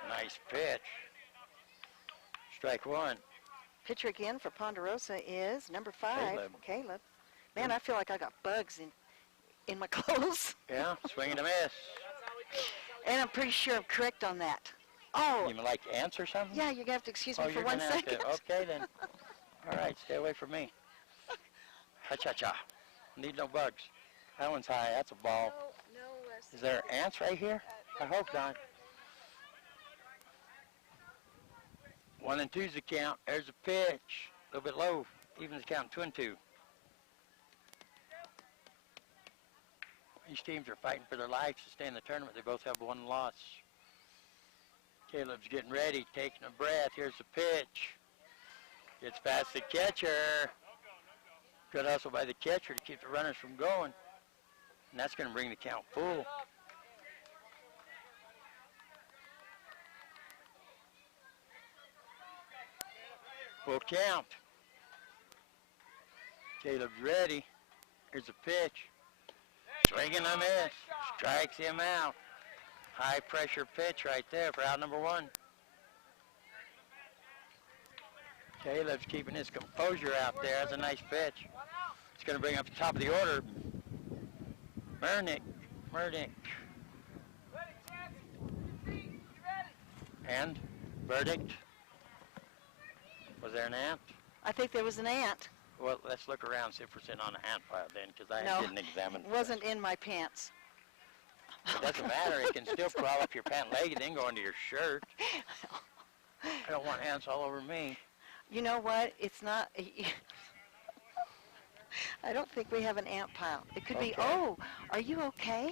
Nice pitch. Strike one. Pitcher again for Ponderosa is number 5, Caleb. Man, I feel like I got bugs in my clothes. Yeah, swing and a miss. And I'm pretty sure I'm correct on that. Oh, You mean like ants or something? yeah, you're going to have to excuse me Oh, for you're 1 gonna have second. to. Okay, then. All right, stay away from me. Ha-cha-cha. Need no bugs. That one's high. That's a ball. Is there ants right here? I hope not. 1 and 2's the count. There's a pitch. A little bit low. Even the count, 2 and 2. These teams are fighting for their lives to stay in the tournament. They both have 1 loss. Caleb's getting ready, taking a breath. Here's the pitch. Gets past the catcher. Good hustle by the catcher to keep the runners from going. And that's going to bring the count full. Full count. Caleb's ready. Here's a pitch. Swing and a miss. Strikes him out. High pressure pitch right there for out number 1. Caleb's keeping his composure out there. That's a nice pitch. It's going to bring up the top of the order. Murnick. And verdict. Was there an ant? I think there was an ant. Well, let's look around, see if we're sitting on an ant pile then, because I No, didn't examine it wasn't in my pants. It doesn't matter. It can still crawl up your pant leg and then go into your shirt. I don't want ants all over me. You know what? It's not. I don't think we have an ant pile. It could be, Okay. oh, are you okay?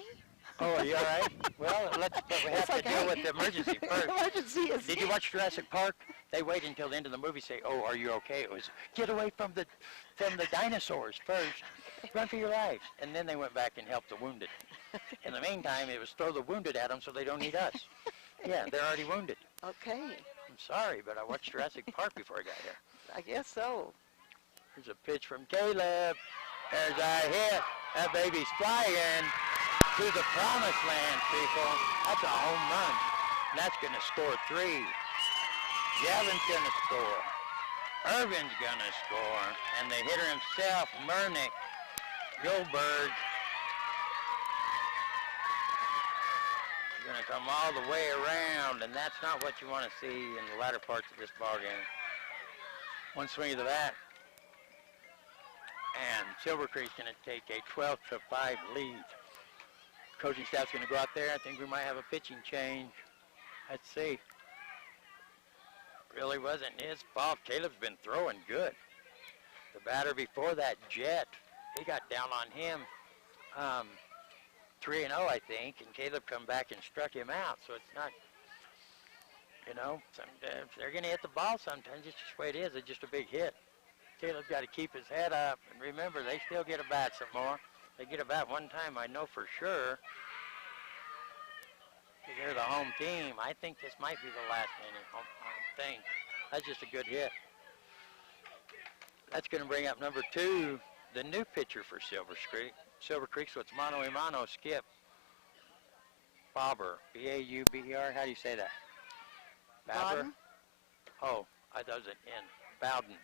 Oh, are you all right? Well, but we have It's to like, deal hey, with the emergency first. Emergency is Did you watch Jurassic Park? They wait until the end of the movie, say, oh, are you okay? It was, get away from the dinosaurs first. Run for your lives. And then they went back and helped the wounded. In the meantime, it was throw the wounded at them so they don't need us. Yeah, they're already wounded. Okay, I'm sorry, but I watched Jurassic Park before I got here. I guess so. Here's a pitch from Caleb. There's a hit. That baby's flying to the promised land, people. That's a home run. And that's going to score 3. Gavin's going to score. Irvin's going to score. And the hitter himself, Murnick, Gilbert, going to come all the way around, and that's not what you want to see in the latter parts of this ball game. 1 swing of the bat. And Silvercreek's going to take a 12-5 lead. Coaching staff's going to go out there. I think we might have a pitching change. Let's see. Really wasn't his fault. Caleb's been throwing good. The batter before that, Jet, he got down on him 3-0, I think, and Caleb come back and struck him out. So it's not, sometimes they're going to hit the ball sometimes. It's just the way it is. It's just a big hit. Caleb's got to keep his head up. And remember, they still get a bat some more. They get a bat one time, I know for sure. They're the home team. I think this might be the last inning home thing. That's just a good hit. That's going to bring up number 2, the new pitcher for Silvercreek. So it's mano a mano, Skip Bauber, B-A-U-B-E-R. How do you say that? Babber? Bowden. Oh, I thought it was an N. Bowden.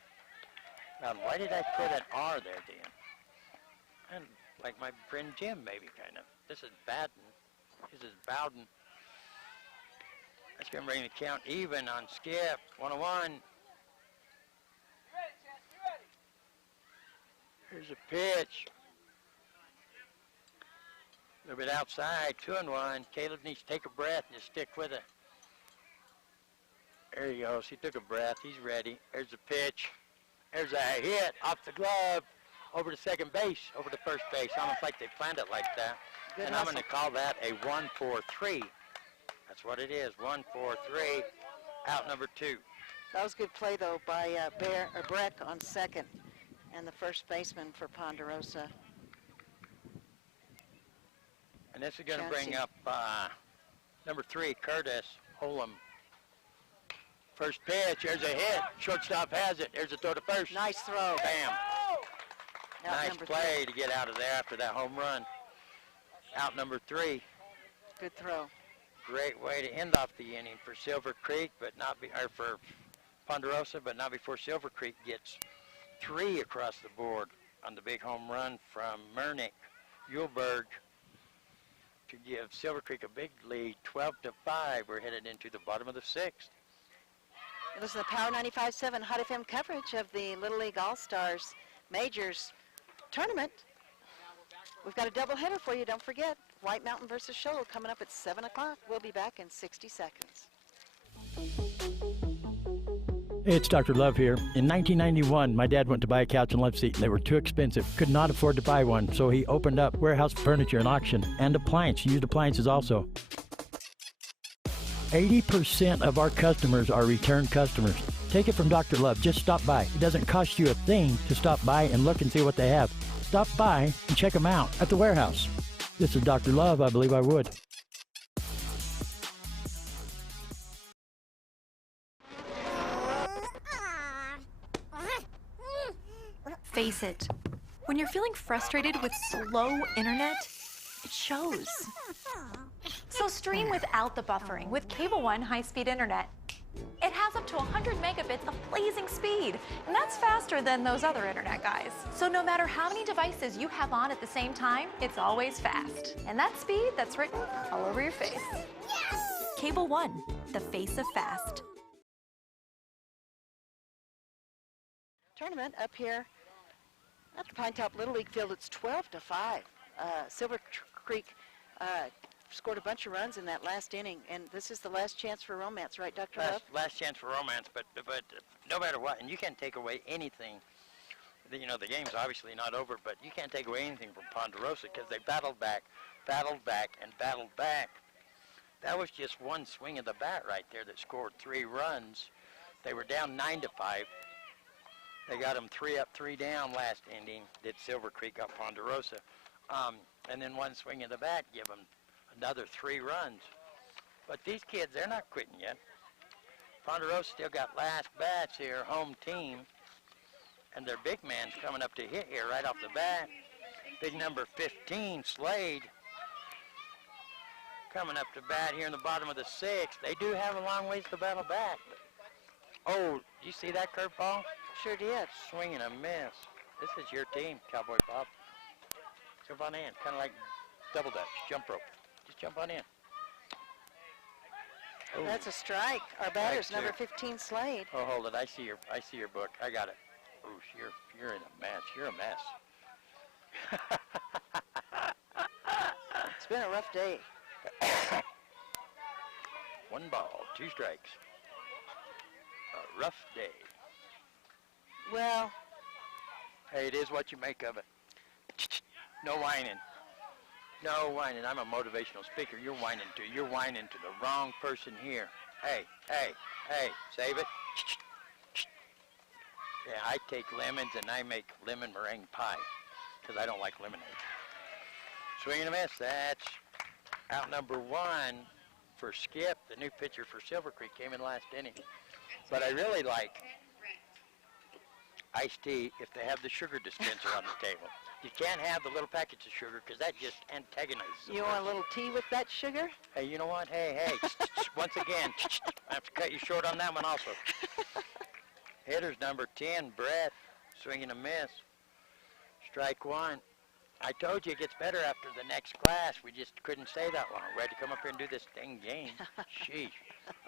Bowden. Why did I put an R there at the end? And like my friend Jim, maybe, kind of. This is Baden. This is Bowden. That's going to bring the count even on Skip. 101. Here's a pitch. A little bit outside, 2-1. Caleb needs to take a breath and just stick with it. There he goes. He took a breath. He's ready. There's a pitch. There's a hit off the glove over to second base, over to first base. Almost like they planned it like that. Good and hustle. I'm going to call that a 1-4-3. That's what it is. 1-4-3. Out number 2. That was good play, though, by Breck on second and the first baseman for Ponderosa. And this is going to bring Chancey. up number 3, Curtis Olam. First pitch, there's a hit. Shortstop has it. There's a throw to first. Nice throw. Bam. Out Nice number play to get out of there after that home run. Out number 3. 3. Good throw. Great way to end off the inning for Silvercreek, but not for Ponderosa, but not before Silvercreek gets 3 across the board on the big home run from Mernick Uhlberg to give Silvercreek a big lead, 12-5. We're headed into the bottom of the 6th. You listen to Power 95.7 Hot FM coverage of the Little League All-Stars Majors tournament. We've got a doubleheader for you. Don't forget, White Mountain versus Shoal coming up at 7 o'clock. We'll be back in 60 seconds. Hey, it's Dr. Love here. In 1991, my dad went to buy a couch and love seat, and they were too expensive. Could not afford to buy one, so he opened up warehouse furniture and auction and used appliances also. 80% of our customers are return customers. Take it from Dr. Love. Just stop by. It doesn't cost you a thing to stop by and look and see what they have. Stop by and check them out at the warehouse. This is Dr. Love. I believe I would. Face it. When you're feeling frustrated with slow internet, it shows. So stream without the buffering with Cable One high-speed internet. It has up to 100 megabits of blazing speed, and that's faster than those other internet guys. So no matter how many devices you have on at the same time, it's always fast. And that speed, that's written all over your face. Cable One, the face of fast. Tournament up here at the Pinetop Little League Field. It's 12-5. Silvercreek scored a bunch of runs in that last inning, and this is the last chance for romance, right, Dr. Love? Last chance for romance, but no matter what, and you can't take away anything. You know, the game's obviously not over, but you can't take away anything from Ponderosa because they battled back, and battled back. That was just one swing of the bat right there that scored 3 runs. They were down 9-5. They got them 3 up, 3 down last inning. Did Silvercreek got Ponderosa. And then one swing of the bat give them another 3 runs. But these kids, they're not quitting yet. Ponderosa still got last bats here, home team. And their big man's coming up to hit here right off the bat. Big number 15, Slade, coming up to bat here in the bottom of the 6th. They do have a long ways to battle back. Oh, you see that curveball? Sure did. Swing and a miss. This is your team, Cowboy Bob. Jump on in, kind of like double dutch, jump rope. Just jump on in. Oh, That's a strike. Our batter's Strike number two. 15, Slade. oh, hold it. I see your book. I got it. Oh, you're in a mess. You're a mess. It's been a rough day. 1 ball, 2 strikes. A rough day. Well, Hey, it is what you make of it. No whining. No whining. I'm a motivational speaker. You're whining to. You're whining to the wrong person here. Hey, save it. Yeah, I take lemons and I make lemon meringue pie because I don't like lemonade. Swing and a miss. That's out number 1 for Skip, the new pitcher for Silvercreek, came in last inning. But I really like iced tea if they have the sugar dispenser on the table. You can't have the little packets of sugar because that just antagonizes the You want a person. little tea with that sugar? Hey, you know what? Hey, once again, I have to cut you short on that one also. Hitters number 10, Brett, swinging a miss. Strike one. I told you it gets better after the next class. We just couldn't stay that long. We had to come up here and do this dang game. Sheesh.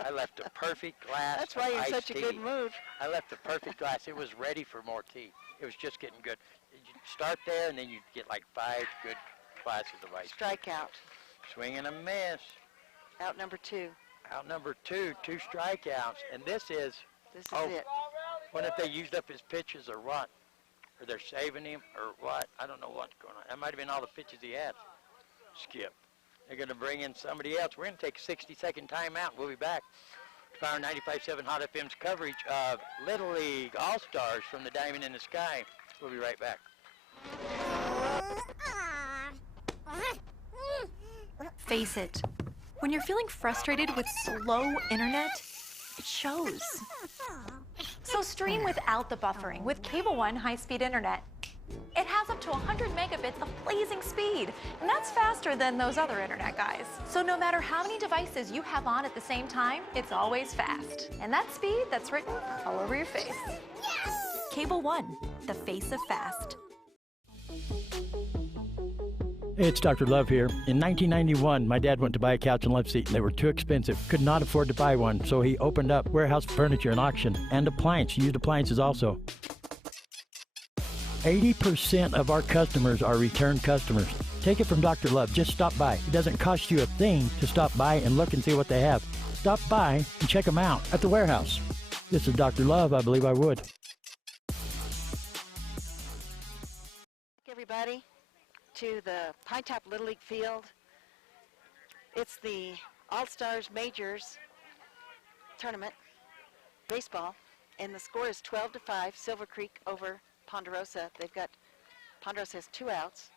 I left a perfect glass That's why of you're in iced such a tea. good mood. I left a perfect glass. It was ready for more tea. It was just getting good. You start there, and then you get like 5 good glasses of iced tea. Strikeout. Swing and a miss. Out number 2. Out number 2, 2 strikeouts. And this is, This is Oh. it. what if they used up his pitches or what? Or they're saving him or what? I don't know what's going on. That might have been all the pitches he had. Skip. They're going to bring in somebody else. We're going to take a 60-second timeout. We'll be back. Power 95.7 Hot FM's coverage of Little League All-Stars from the Diamond in the Sky. We'll be right back. Face it, when you're feeling frustrated with slow internet, it shows. So stream without the buffering with Cable One high-speed internet. It has up to 100 megabits of blazing speed, and that's faster than those other internet guys. So no matter how many devices you have on at the same time, it's always fast. And that speed, that's written all over your face. Cable One, the face of fast. Hey, it's Dr. Love here. In 1991, my dad went to buy a couch and love seat, and they were too expensive. Could not afford to buy one, so he opened up warehouse furniture and auction and used appliances also. 80% of our customers are return customers. Take it from Dr. Love. Just stop by. It doesn't cost you a thing to stop by and look and see what they have. Stop by and check them out at the warehouse. This is Dr. Love. I believe I would. Everybody to the Pinetop Little League Field. It's the All-Stars Majors tournament, baseball, and the score is 12-5, Silvercreek over Ponderosa. Ponderosa has 2 outs.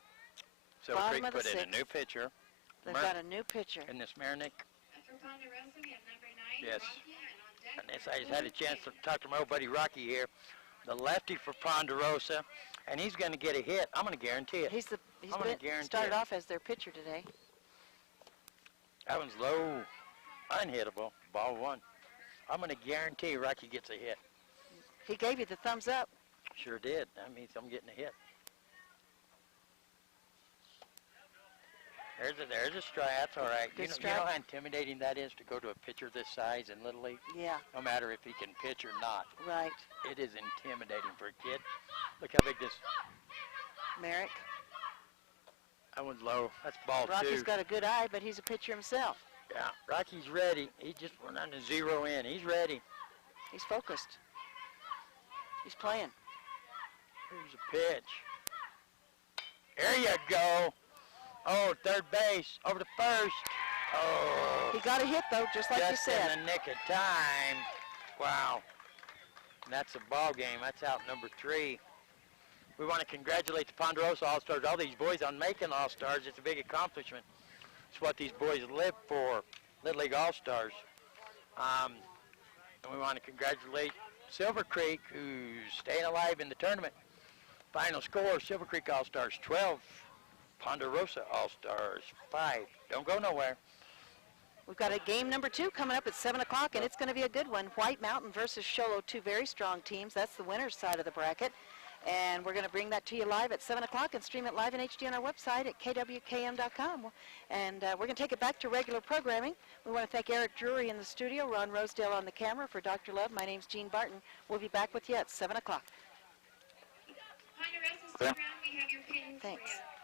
Bottom Silvercreek of the put in a 6th. new pitcher. They've got a new pitcher. And this Marinick. For Ponderosa, we have number 9, Yes. Rocky, and on deck, And this, I just had a chance to talk to my old buddy Rocky here, the lefty for Ponderosa, and he's going to get a hit. I'm going to guarantee it. He's I'm gonna guarantee started it. off as their pitcher today. That one's low, unhittable, ball 1. I'm going to guarantee Rocky gets a hit. He gave you the thumbs up. Sure did. That means I'm getting a hit. There's a strike. That's all right. Good You know strike. how intimidating that is to go to a pitcher this size in Little League? Yeah, No matter if he can pitch or not. right. It is intimidating for a kid. Look how big this. Merrick. That one's low. That's ball 2. Rocky's got a good eye, but he's a pitcher himself. Yeah, Rocky's ready. He just went on to 0 in. He's ready. He's focused. He's playing. Here's a pitch. There you go. Oh, third base. Over to first. Oh. He got a hit, though, just like you Just said. in the nick of time. Wow. And that's a ball game. That's out number 3. We want to congratulate the Ponderosa All-Stars, all these boys on making All-Stars. It's a big accomplishment. It's what these boys live for, Little League All-Stars. And we want to congratulate Silvercreek, who's staying alive in the tournament. Final score, Silvercreek All-Stars 12, Ponderosa All-Stars 5. Don't go nowhere. We've got a game number 2 coming up at 7 o'clock, and it's going to be a good one. White Mountain versus Sholo, 2 very strong teams. That's the winner's side of the bracket. And we're going to bring that to you live at 7 o'clock and stream it live in HD on our website at kwkm.com. And we're going to take it back to regular programming. We want to thank Eric Drury in the studio, Ron Rosedale on the camera. For Dr. Love, my name's Jean Barton. We'll be back with you at 7 o'clock. Ponderosa, stick around. We have your pins for Thanks. you.